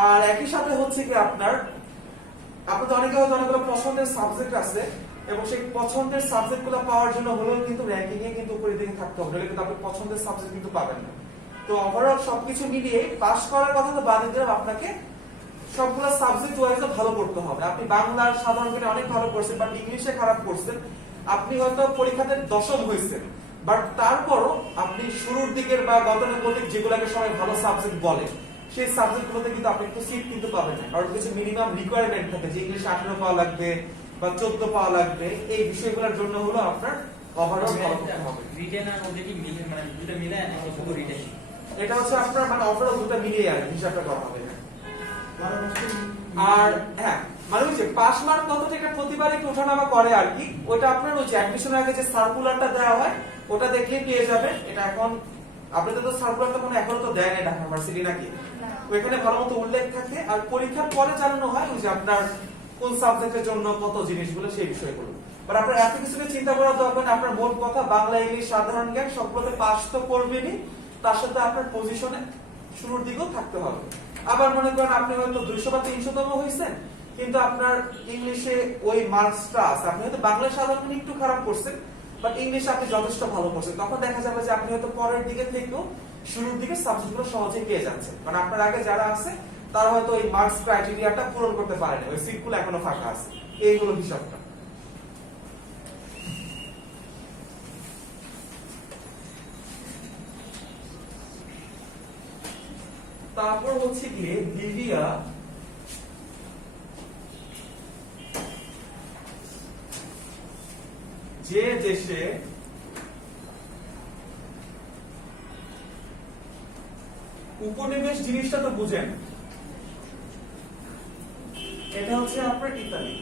আর একই সাথে হচ্ছে কি আপনাদের অনেকে হয়তো অনেকগুলো পছন্দের সাবজেক্ট আছে এবং সেই পছন্দের সাবজেক্ট গুলো পাওয়ার জন্য হলেও কিন্তু র্যাঙ্কিং এ কিন্তু উপরের দিকে থাকতে হবে, নইলে কিন্তু আপনি পছন্দের সাবজেক্ট কিন্তু পাবেন না। তো ওভারঅল সবকিছু মিলিয়ে পাস করার কথা তো বাদে দিলাম, আপনাকে সবগুলো সাবজেক্ট ওয়াইজে ভালো করতে হবে। আপনি বাংলার সাধারণ জ্ঞানে অনেক ভালো করছেন বাট ইংলিশে খারাপ করছেন, আপনি হয়তো পরীক্ষাতে দশম হয়েছেন, বাট তারপরও আপনি শুরুর দিকের বা গতানুগতিক যেগুলোকে সবাই ভালো সাবজেক্ট বলে সেই সাবজেক্ট গুলোতে কিন্তু আপনি একটু সিট কিন্তু পাবেন না, কারণ কিছু মিনিমাম রিকোয়ারমেন্ট থাকে যে ইংলিশে 18 পাওয়া লাগবে বা 14 পাওয়া লাগবে। এই বিষয়গুলোর জন্য হলো আপনার ওভারঅল ভালো করতে হবে। রিটেন আর ওদের কি মিলে, মানে দুটো মিলে শুধু রিটেন? এটা হচ্ছে আপনার মানে ওভারঅল দুটো মিলিয়ে আর হিসাবটা করা হবে। আর হ্যাঁ মানে ওই যে পাস মার্ক কতটা এটা প্রতিবার একটু ওঠানামা করে আর কি, ওটা আপনার ওই যে অ্যাডমিশনের আগে যে সার্কুলারটা দেওয়া হয় ওটা দেখলেই পেয়ে যাবেন। এটা এখন আপনাদের তো সার্কুলারটা কোনো এখনো তো দেয় না ঢাকা ইউনিভার্সিটি নাকি, ওইখানে ভালো মতো উল্লেখ থাকে। আর পরীক্ষার পরে জানানো হয় ওই যে আপনার কোন সাবজেক্টের জন্য কত জিনিসগুলো সেই বিষয়গুলো। বাট আপনার এত কিছু নিয়ে চিন্তা করার দরকার নেই, আপনার মোট কথা বাংলা ইংলিশ সাধারণ জ্ঞান সবগুলোতে পাস তো করবেনই, তার সাথে আপনার পজিশনে শুরুর দিকেও থাকতে হবে। আবার মনে করেন আপনি হয়তো 200 বা 300তম হয়েছেন কিন্তু আপনার ইংলিশে ওই মার্কসটা আছে, আপনি হয়তো বাংলা সাধারণ একটু খারাপ করছেন বাট ইংলিশে আপনি যথেষ্ট ভালো করছেন, তখন দেখা যাবে যে আপনি হয়তো পরের দিকে থেকেও শুরুর দিকে সাবজেক্টগুলো সহজেই পেয়ে যাচ্ছেন, কারণ আপনার আগে যারা আছে তারা হয়তো ওই মার্কস ক্রাইটেরিয়াটা পূরণ করতে পারেনি, ওই সিটগুলো এখনো ফাঁকা আছে। এইগুলো হিসাবটা। তারপর হচ্ছে গিয়ে লিবিয়া যে দেশে উপনিবেশ জিনিসটা তো বুঝেন, এটা হচ্ছে আপনার ইতালি।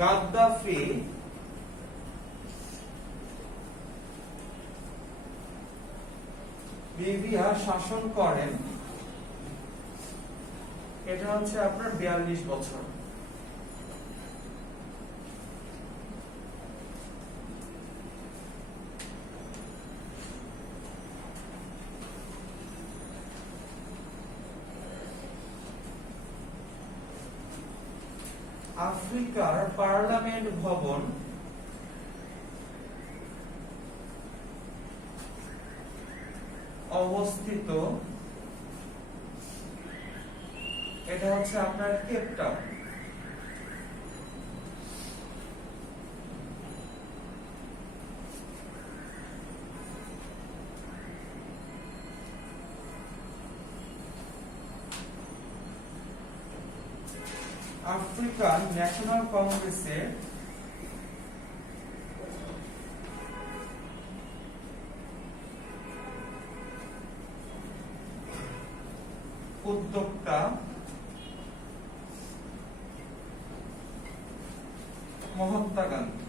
গাদ্দাফি লিবিয়া শাসন করেন, এটা হচ্ছে আপনার 42 বছর। আফ্রিকার পার্লামেন্ট ভবন অবস্থিত, এটা হচ্ছে আপনার কেপ টাউন। আফ্রিকান ন্যাশনাল কংগ্রেসের উদ্যোক্তা মহাত্মা গান্ধী।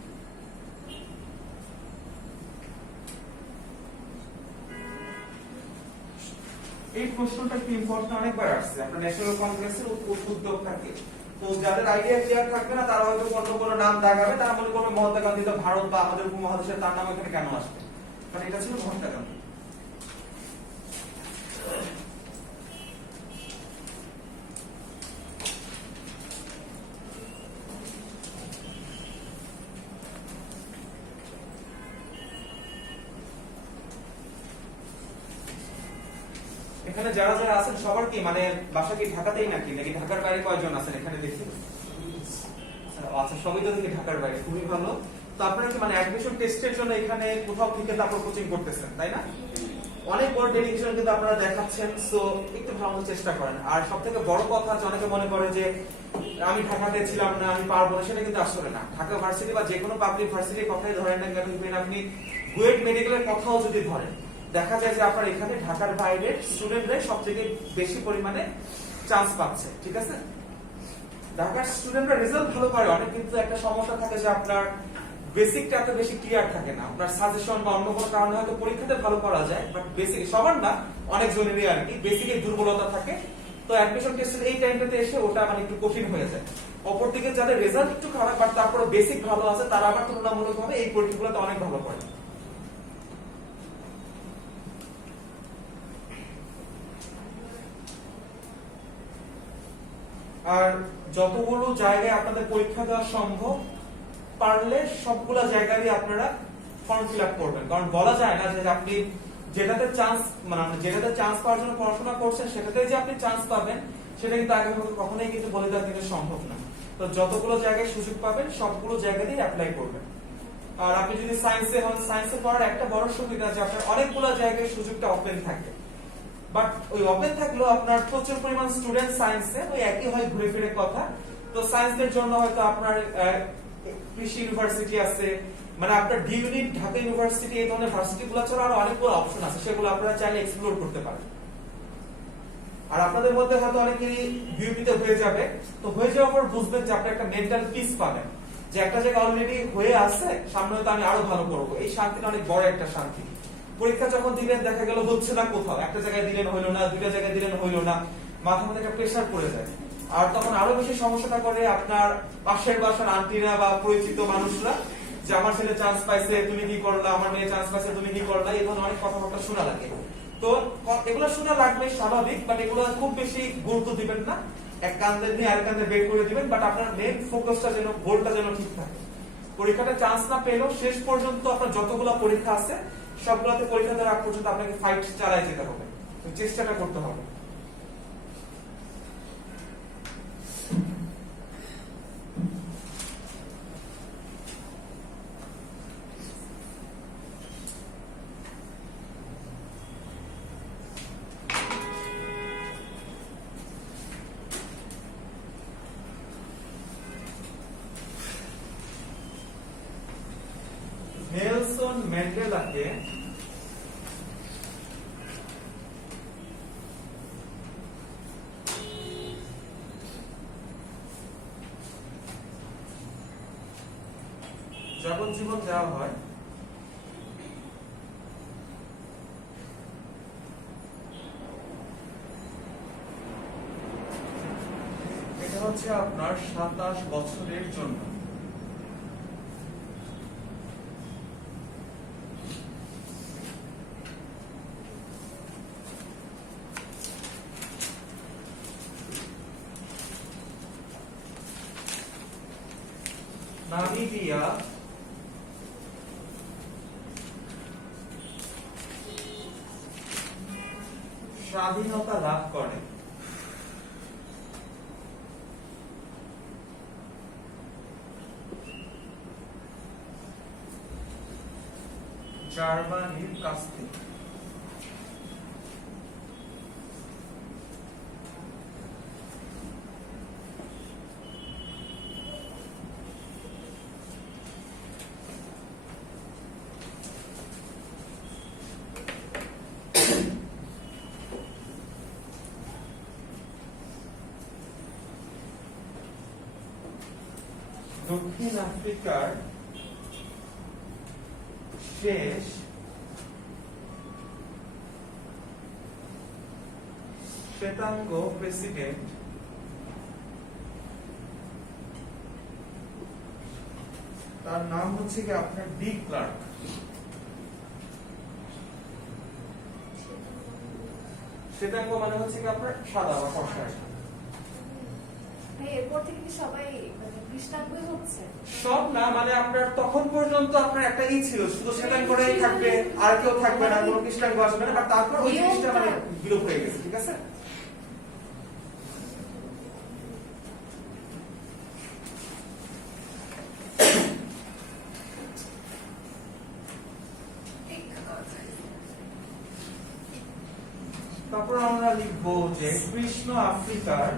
এই প্রশ্নটা কি ইম্পর্টেন্ট, অনেকবার আসছে আপনার ন্যাশনাল কংগ্রেসের উদ্যোক্তাকে। তো যাদের আইডিয়া ক্লিয়ার থাকবে না তারা হয়তো কোনো নাম দাগাবে, তারা মনে করবে মহাত্মা গান্ধী তো ভারত বা আমাদের উপমহাদেশে, তার নাম এখানে কেন আসবে, কারণ এটা ছিল মহাত্মা গান্ধী। এখানে যারা যারা আছেন সবার কি মানে বাসা কি ঢাকাতেই নাকি ঢাকার বাইরে কয়জন আছেন এখানে দেখি? আচ্ছা সবই তো দেখি ঢাকার বাইরে, খুবই ভালো। তো আপনারা কি মানে অ্যাডমিশন টেস্টের জন্য এখানে কোথাও থেকে তারপর কোচিং করতেছেন তাই না? অনেক বড় ডেডিকেশন কিন্তু আপনারা দেখাচ্ছেন, সো একটু ভালো চেষ্টা করেন। আর সবথেকে বড় কথা যে অনেকে মনে করে যে আমি ঢাকাতে ছিলাম না, আমি পারবো না, সেটা কিন্তু আসলে না। ঢাকা ভার্সিটি বা যে কোনো পাবলিক ভার্সিটির কথাই ধরেন না কেন, ইভেন আপনি বুয়েট মেডিকেলের কথাও যদি ধরেন, দেখা যায় যে আপনার এখানে ঢাকার বাইরের স্টুডেন্টরাই সবথেকে বেশি পরিমাণে চান্স পাচ্ছে, ঠিক আছে? ঢাকার স্টুডেন্টরা রেজাল্ট ভালো করে অনেক, কিন্তু একটা সমস্যা থাকে যে আপনার বেসিকটা এত বেশি ক্লিয়ার থাকে না। আপনার সাজেশন বা অন্য কোনো কারণে হয়তো পরীক্ষাতে ভালো করা যায়, বাট বেসিক সবার না, অনেক জনেরই আর কি বেসিকে দুর্বলতা থাকে। তো অ্যাডমিশন টেস্টের এই টাইমটাতে এসে ওটা মানে একটু কঠিন হয়ে যায়। অপরদিকে যাদের রেজাল্ট একটু খারাপ বাট তারপরে বেসিক ভালো আছে, তারা আবার তুলনামূলকভাবে এই পরীক্ষাগুলোতে অনেক ভালো করে। আর যতগুলো জায়গায় আপনাদের পরীক্ষা দেওয়া সম্ভব, পারলে সবগুলো জায়গায় আপনারা ফর্ম ফিল আপ করবেন। কারণ বলা যায় না যে আপনি যেটাতে চান্স মানে যেটাতে চান্স পাওয়ার জন্য পড়াশোনা করছেন সেটাতে যে আপনি চান্স পাবেন, সেটা কিন্তু আগে কখনোই কিন্তু বলে দেওয়া কিন্তু সম্ভব না। তো যতগুলো জায়গায় সুযোগ পাবেন সবগুলো জায়গাতেই অ্যাপ্লাই করবেন। আর আপনি যদি সায়েন্সে হন, সায়েন্সে পড়ার একটা বড় সুবিধা যে আপনার অনেকগুলো জায়গায় সুযোগটা ওপেন থাকে। বাট ওই ওপেন থাকলেও আপনার প্রচুর পরিমাণ স্টুডেন্ট সায়েন্সে ওই একই হয় ঘুরে ফিরে কথা। তো সায়েন্সের জন্য হয়তো আপনার কৃষি ইউনিভার্সিটি আছে, মানে আপনার ডি ইউনিট, ঢাকা ইউনিভার্সিটি, এই ধরনের ভার্সিটি গুলো ছাড়া আরো অনেকগুলো অপশন আছে, সেগুলো আপনারা চাইলে এক্সপ্লোর করতে পারেন। আর আপনাদের মধ্যে হয়তো অনেকেরই বিউপিতে হয়ে যাবে, তো হয়ে যাওয়ার পর বুঝবেন যে আপনি একটা মেন্টাল পিস পাবেন, যে একটা জায়গা অলরেডি হয়ে আছে, সামনে হয়তো আমি আরো ভালো করবো। এই শান্তিটা অনেক বড় একটা শান্তি। পরীক্ষা যখন দিলেন দেখা গেল হচ্ছে না, কোথাও একটা জায়গায় দিলেন হইলো না, দুইটা জায়গায় দিলেন হইলো না, মাথার মধ্যে একটা প্রেশার পড়ে যায়। আর তখন আরো বেশি সমস্যাটা করে আপনার পাশের বাসার আন্টিরা বা পরিচিত মানুষরা, যে আমার ছেলে চান্স পাইছে তুমি কি করলা, আমার মেয়ে চান্স পাইছে তুমি কি করলা, এই ধরনের অনেক কথাবার্তা শোনা লাগে। তো এগুলো শোনা লাগবে স্বাভাবিক, বাট এগুলো খুব বেশি গুরুত্ব দিবেন না। এক কান্দে নিয়ে আরেক কান্দে বের করে দিবেন, বাট আপনার মেন ফোকাসটা যেন, গোলটা যেন ঠিক থাকে। পরীক্ষাটা চান্স না পেলেও শেষ পর্যন্ত আপনার যতগুলো পরীক্ষা আছে সবগুলোতে পরীক্ষা দেওয়ার আগ পর্যন্ত আপনাকে ফাইট চালাই যেতে হবে, চেষ্টাটা করতে হবে। নেলসন ম্যান্ডেলাকে যাবজ্জীবন দেওয়া হয় এটা হচ্ছে আপনার 27 বছরের জন্য। নামিবিয়া স্বাধীনতা লাভ করে জার্মানির কাছ থেকে। দক্ষিণ আফ্রিকার শেষ শ্বেতাঙ্গ প্রেসিডেন্ট তার নাম হচ্ছে কি আপনার ডি ক্লার্ক। শ্বেতাঙ্গ মানে হচ্ছে কি আপনার সাদা বা ফর্সা। এরপর থেকে কি সবাই কৃষ্ণাঙ্গই হচ্ছে? সব না, মানে আপনার তখন পর্যন্ত আপনার একটা ই ছিল, শুধু শ্বেতাঙ্গরাই থাকবে, আর কেউ থাকবে না, কোনো কৃষ্ণাঙ্গ আসবে না। বাট তারপর ওই জিনিসটা মানে বিলোপ হয়ে গেছে, ঠিক আছে? তারপর আমরা লিখবো যে কৃষ্ণ আফ্রিকার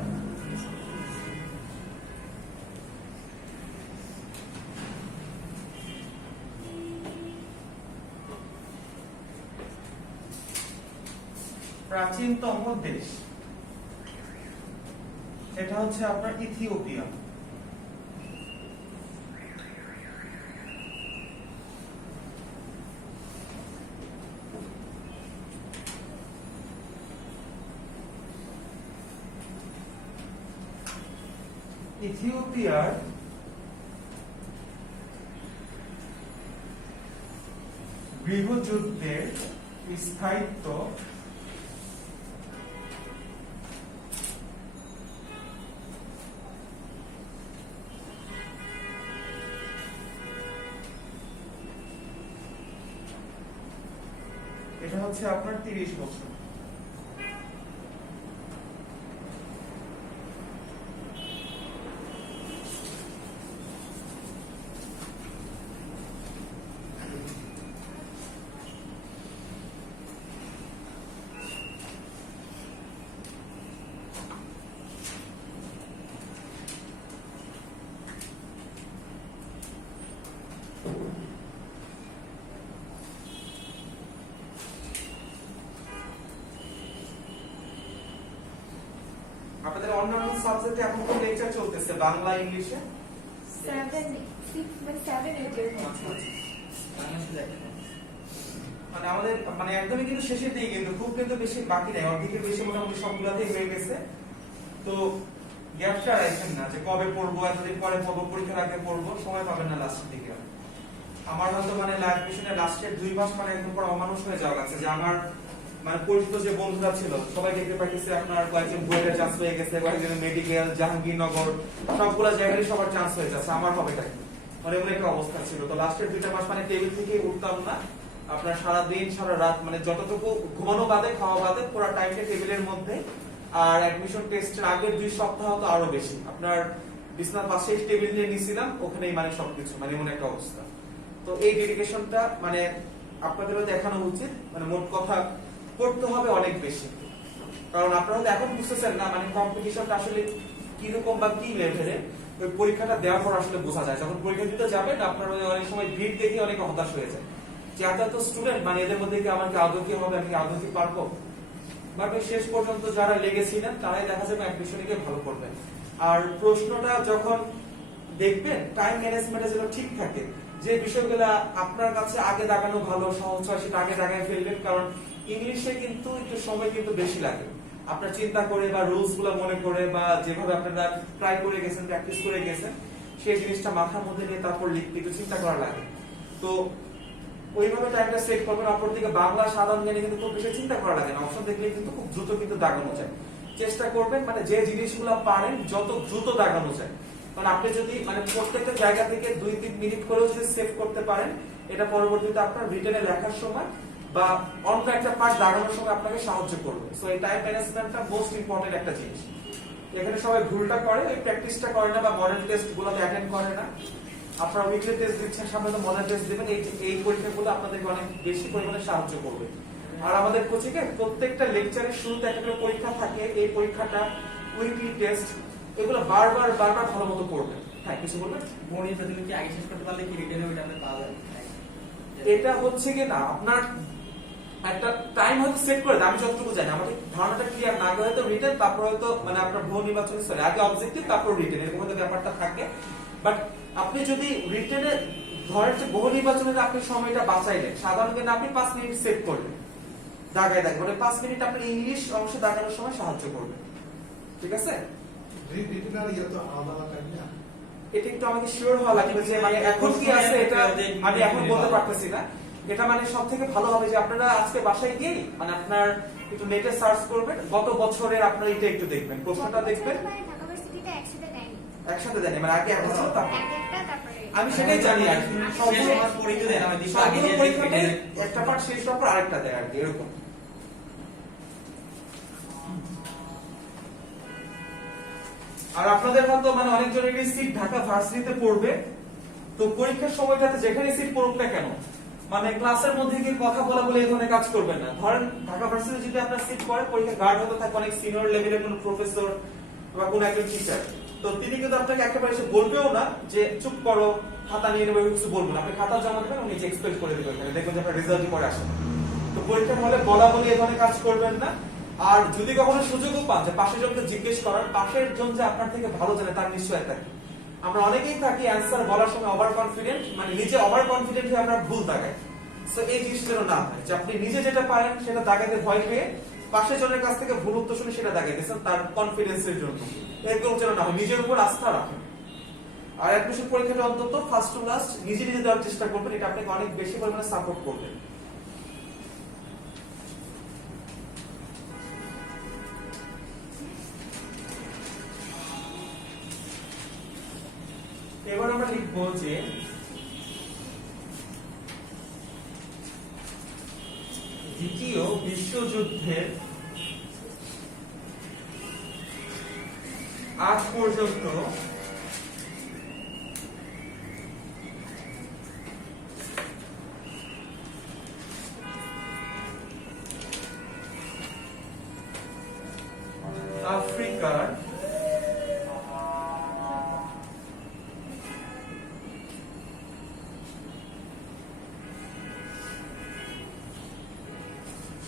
প্রাচীনতম দেশ, এটা হচ্ছে আপনার ইথিওপিয়া। ইথিওপিয়ার গৃহযুদ্ধের স্থায়িত্ব এটা হচ্ছে আপনার 30 বছর। আপনাদের অন্যান্য সাবজেক্টে এখন কোন লেকচার চলতেছে? বাংলা, ইংলিশে? 7 6 মানে 7 8 এর মধ্যে। মানে আমাদের মানে একদমই কিন্তু শেষের দিকে, কিন্তু খুব কিন্তু বেশি বাকি নাই, অর্ধেকের বেশি মোটামুটি সবগুলাতেই হয়ে গেছে। তো গ্যাপটা রাখেন না যে কবে পড়বো, এতদিন পরে পড়বো, পরীক্ষার আগে পড়বো, সময় পাবেন না লাস্টের দিকে। আমার হয়তো মানে লাইফ মিশনে লাস্টের 2 মাস মানে একদম পুরো অমানুষ হয়ে যাওয়া গেছে, যে আমার মানে পরিচিত যে বন্ধুরা ছিল সবাই দেখতে পাইতেছে আপনার কয়েকজন বইয়ের চান্স হয়ে গেছে, কয়েকজন মেডিকেল, জাহাঙ্গীরনগর, সবগুলা জায়গায় সবার চান্স হয়ে যাচ্ছে। আমার হবে তাই মানে এমন একটা অবস্থা ছিল। তো লাস্টের 2টা মাস মানে টেবিল থেকে উঠতাম না, আপনার সারা দিন সারা রাত মানে যতটুকু ঘুমানো বাদে খাওয়া বাদে পুরো টাইমটা টেবিলের মধ্যে। আর অ্যাডমিশন টেস্টের আগের 2 সপ্তাহ তো আরো বেশি, আপনার বিছনার পাশে টেবিল নিয়ে নিছিলাম, ওখানেই মানে সবকিছু, মানে এমন একটা অবস্থা। তো এই ডেডিকেশনটা মানে আপনাদেরও দেখানো উচিত, মানে মোট কথা করতে হবে অনেক বেশি। কারণ আপনারা তো এখন বুঝতেছেন না মানে কম্পিটিশনটা আসলে কিরকম বা কি লেভেলে, ওই পরীক্ষাটা দেওয়ার পর আসলে বোঝা যায়। যখন পরীক্ষা দিতে যাবেন আপনার অনেক সময় ভিড় দেখে অনেক হতাশ হয়ে যায়, যে এত স্টুডেন্ট, মানে এদের মধ্যে কি আমার কি আদৌ কি হবে, আমি কি আদৌ কি পারবো। বাট শেষ পর্যন্ত যারা লেগেছিলেন তারাই দেখা যাবে অ্যাডমিশনে গিয়ে ভালো করবেন। আর প্রশ্নটা যখন দেখবেন টাইম ম্যানেজমেন্টে যেন ঠিক থাকে, যে বিষয়গুলো আপনার কাছে আগে দাগানো ভালো সহজ হয় সেটা আগে দাগায় ফেলবেন। কারণ ইংলিশে কিন্তু একটু সময় কিন্তু বেশি লাগে, আপনার চিন্তা করে বা রুলস গুলো মনে করে বা যেভাবে আপনারা ট্রাই করে গেছেন, প্র্যাকটিস করে গেছেন, সেই জিনিসটা মাথার মধ্যে নিয়ে তারপর লিখতে একটু চিন্তা করা লাগে। তো ওইভাবে টাইমটা সেট করবেন। অপরদিকে বাংলা সাধারণ জ্ঞানে কিন্তু খুব বেশি চিন্তা করা লাগে না, অপশন দেখলে কিন্তু খুব দ্রুত কিন্তু দাগানো যায়। চেষ্টা করবেন মানে যে জিনিসগুলো পারেন যত দ্রুত দাগানো যায়। কারণ আপনি যদি মানে প্রত্যেকটা জায়গা থেকে 2-3 মিনিট করেও যদি সেভ করতে পারেন, এটা পরবর্তীতে আপনার রিটেনে লেখার সময় বা অন্য একটা পার্ট দাগানোর সময় আপনাকে সাহায্য করবে। সো এই টাইম ম্যানেজমেন্টটা মোস্ট ইম্পর্টেন্ট একটা জিনিস। এখানে সবাই ভুলটা করে, ওই প্র্যাকটিসটা করে না বা মডেল টেস্ট গুলোতে অ্যাটেন্ড করে না। আপনারা উইকলি টেস্ট দিচ্ছেন, সামনে তো মডেল টেস্ট দিবেন, এই পরীক্ষাগুলো আপনাদেরকে অনেক বেশি পরিমাণে সাহায্য করবে। আর আমাদের কোচিংয়ে প্রত্যেকটা লেকচারের শুরুতে একটা করে পরীক্ষা থাকে, এই পরীক্ষাটা উইকলি টেস্ট, এগুলো বারবার ভালো মতো করবেন। হ্যাঁ, কিছু বলবেন? গণিত যদি কি আগে শেষ করতে পারলে কি রিটেনে ওইটা আমরা পাওয়া যাবে? এটা হচ্ছে কি না, আপনার একটা টাইম হয়তো সেট করে দেয়, আমি যতটুকু জানি, আমাদের ধারণাটা ক্লিয়ার না আগে হয়তো রিটেন, তারপর হয়তো মানে আপনার বহু নির্বাচনী স্তরে আগে অবজেক্টিভ তারপর রিটেন, এরকম হয়তো ব্যাপারটা থাকে। বাট আপনি যদি রিটেনে ধরেন যে বহু নির্বাচনের আপনি সময়টা বাঁচাইলেন, সাধারণ জ্ঞানে আপনি 5 মিনিট সেট করলেন, দাগায় মানে 5 মিনিট আপনি ইংলিশ অংশ দাগানোর সময় সাহায্য করবে। ঠিক আছে? এটা একটু আমাকে শিওর হওয়া লাগবে যে মানে এখন কি আছে এটা আমি এখন বলতে পারতেছি না। এটা মানে সব থেকে ভালো হবে যে আপনারা আজকে বাসায় গিয়ে মানে আপনার একটু নেটে সার্চ করবেন, গত বছরের আপনারা এটা একটু দেখবেন, প্রশ্নটা দেখবেন। ঢাকা ভার্সিটিতে একসাথে দেয়নি, একসাথে দেয়নি, মানে আগে একটা ছিল তারপর একটা তারপরে আমি সেটাই জানি আর কি। শেষ আমার পরীক্ষা দেন, আমি দিশা আগে সবগুলো দিয়ে পরীক্ষাতে রিটেনে একটা পার্ট শেষ হওয়ার পর আরেকটা দেয় আর কি, এরকম। আর আপনাদের হয়তো মানে অনেকজনের সিট ঢাকা ভার্সিটিতে পড়বে, তো পরীক্ষার সময়টাতে যেখানে সিট পড়ুক না কেন মানে ক্লাসের মধ্যে গিয়ে কথা বলা বলে এই ধরনের কাজ করবেন না। ধরেন ঢাকা ভার্সিটি যদি আপনার সিট পড়ে, পরীক্ষা গার্ড হতে থাকে অনেক সিনিয়র লেভেলের কোনো প্রফেসর বা কোনো একজন টিচার, তো তিনি কিন্তু আপনাকে একেবারে এসে বলবেও না যে চুপ করো, খাতা নিয়ে নেবে, কিছু বলবেন না। আপনি খাতা জমা দেবেন, উনি এক্সপেক্ট করে দেবেন, দেখবেন যে আপনার রেজাল্টই পরে আসে না। তো পরীক্ষার হলে বলা বলি এই ধরনের কাজ করবেন না। আর যদি কখনো সুযোগও পান যে পাশের জনকে জিজ্ঞেস করার, পাশের জন যে আপনার থেকে ভালো জানে তার নিশ্চয়তা থাকে। আমরা অনেকেই থাকি অ্যান্সার বলার সময় ওভার কনফিডেন্ট, মানে নিজে ওভার কনফিডেন্ট হয়ে আমরা ভুল দাগাই। সো এই জিনিসটা যেন না হয় যে আপনি নিজে যেটা পারেন সেটা দাগাতে ভয় পেয়ে পাশের জনের কাছ থেকে ভুল উত্তর শুনে সেটা দাগাইতেছেন তার কনফিডেন্সের জন্য। এরকম যেন না হয়, নিজের উপর আস্থা রাখেন। আর অ্যাডমিশন পরীক্ষাটা অন্তত ফার্স্ট টু লাস্ট নিজে নিজে দেওয়ার চেষ্টা করবেন, এটা আপনাকে অনেক বেশি পরিমাণে সাপোর্ট করবে। এবার আমরা লিখবো যে দ্বিতীয় বিশ্বযুদ্ধের আজ পর্যন্ত আফ্রিকার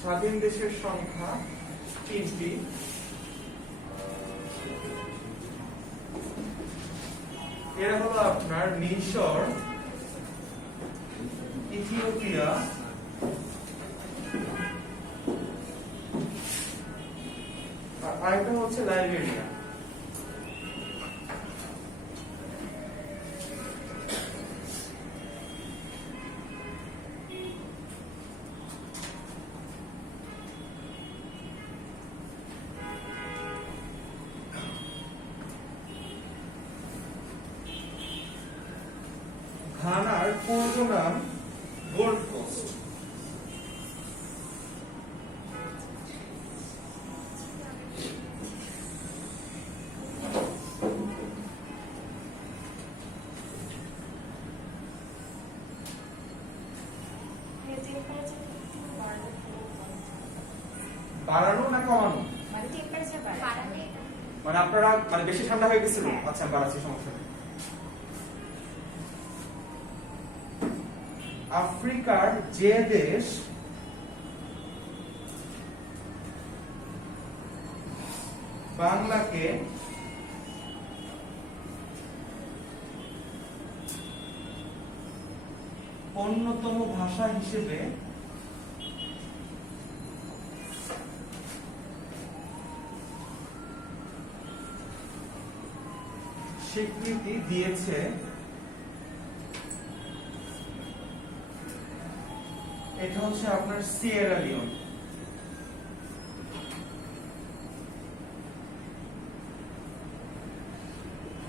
স্বাধীন দেশের সংখ্যা 3টি, এরা হলো আপনার মিশর, ইথিওপিয়া, আর আরেকটা হচ্ছে লাইবেরিয়া। ঘানার পূর্ব নাম গোল্ড কোস্ট। বাড়ানো না কমানো? মানে টেম্পারেচার বাড়ানো, মানে আপনারা মানে বেশি ঠান্ডা হয়ে গেছিল? হ্যাঁ। আচ্ছা, বাড়াচ্ছি, সমস্যা নেই। আফ্রিকার যে দেশ বাংলাকে অন্যতম ভাষা হিসেবে স্বীকৃতি দিয়েছে, এটা হচ্ছে আপনার সিয়েরা লিওন।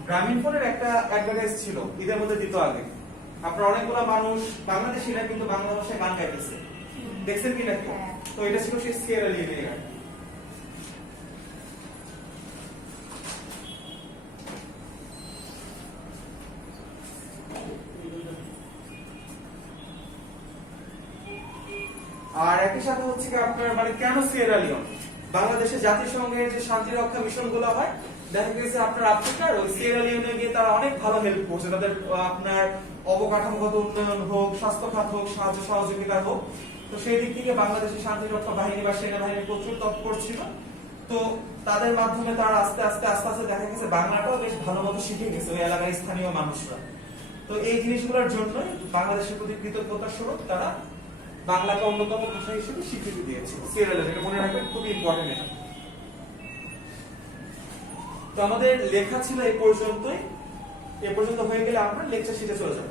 গ্রামীণফোনের একটা অ্যাডভার্টাইজ ছিল ঈদের মধ্যে দিত আগে, আপনার অনেকগুলো মানুষ বাংলাদেশিরা কিন্তু বাংলা ভাষায় গান গাইতেছে, দেখছেন কি নাকি? তো এটা ছিল সেই সিয়েরা লিওনের গান। আর একই সাথে হচ্ছে কি আপনার মানে কেন সিয়েরা লিওন? বাংলাদেশে জাতিসংঘের যে শান্তি রক্ষা মিশন গুলো হয়, দেখা গেছে আপনার আফ্রিকার ওই সিয়েরা লিওনে গিয়ে তারা অনেক ভালো হেল্প করছে, তাদের আপনার অবকাঠামোগত উন্নয়ন হোক, স্বাস্থ্য খাত হোক, সাহায্য সহযোগিতা হোক। তো সেই দিক থেকে বাংলাদেশের শান্তি রক্ষা বাহিনী বা সেনাবাহিনী প্রচুর তৎপর ছিল। তো তাদের মাধ্যমে তারা আস্তে আস্তে দেখা গেছে বাংলাটাও বেশ ভালো মতো শিখে গেছে ওই এলাকার স্থানীয় মানুষরা। তো এই জিনিসগুলোর জন্যই বাংলাদেশের প্রতি কৃতজ্ঞতা স্বরূপ তারা বাংলাকে অন্যতম ভাষা হিসেবে স্বীকৃতি দিয়েছে। সিয়েরা লিওন, এটা মনে রাখবেন, খুবই ইম্পর্টেন্ট এটা। তো আমাদের লেখা ছিল এই পর্যন্তই। এ পর্যন্ত হয়ে গেলে আমরা লেকচার শিটে চলে যাবো।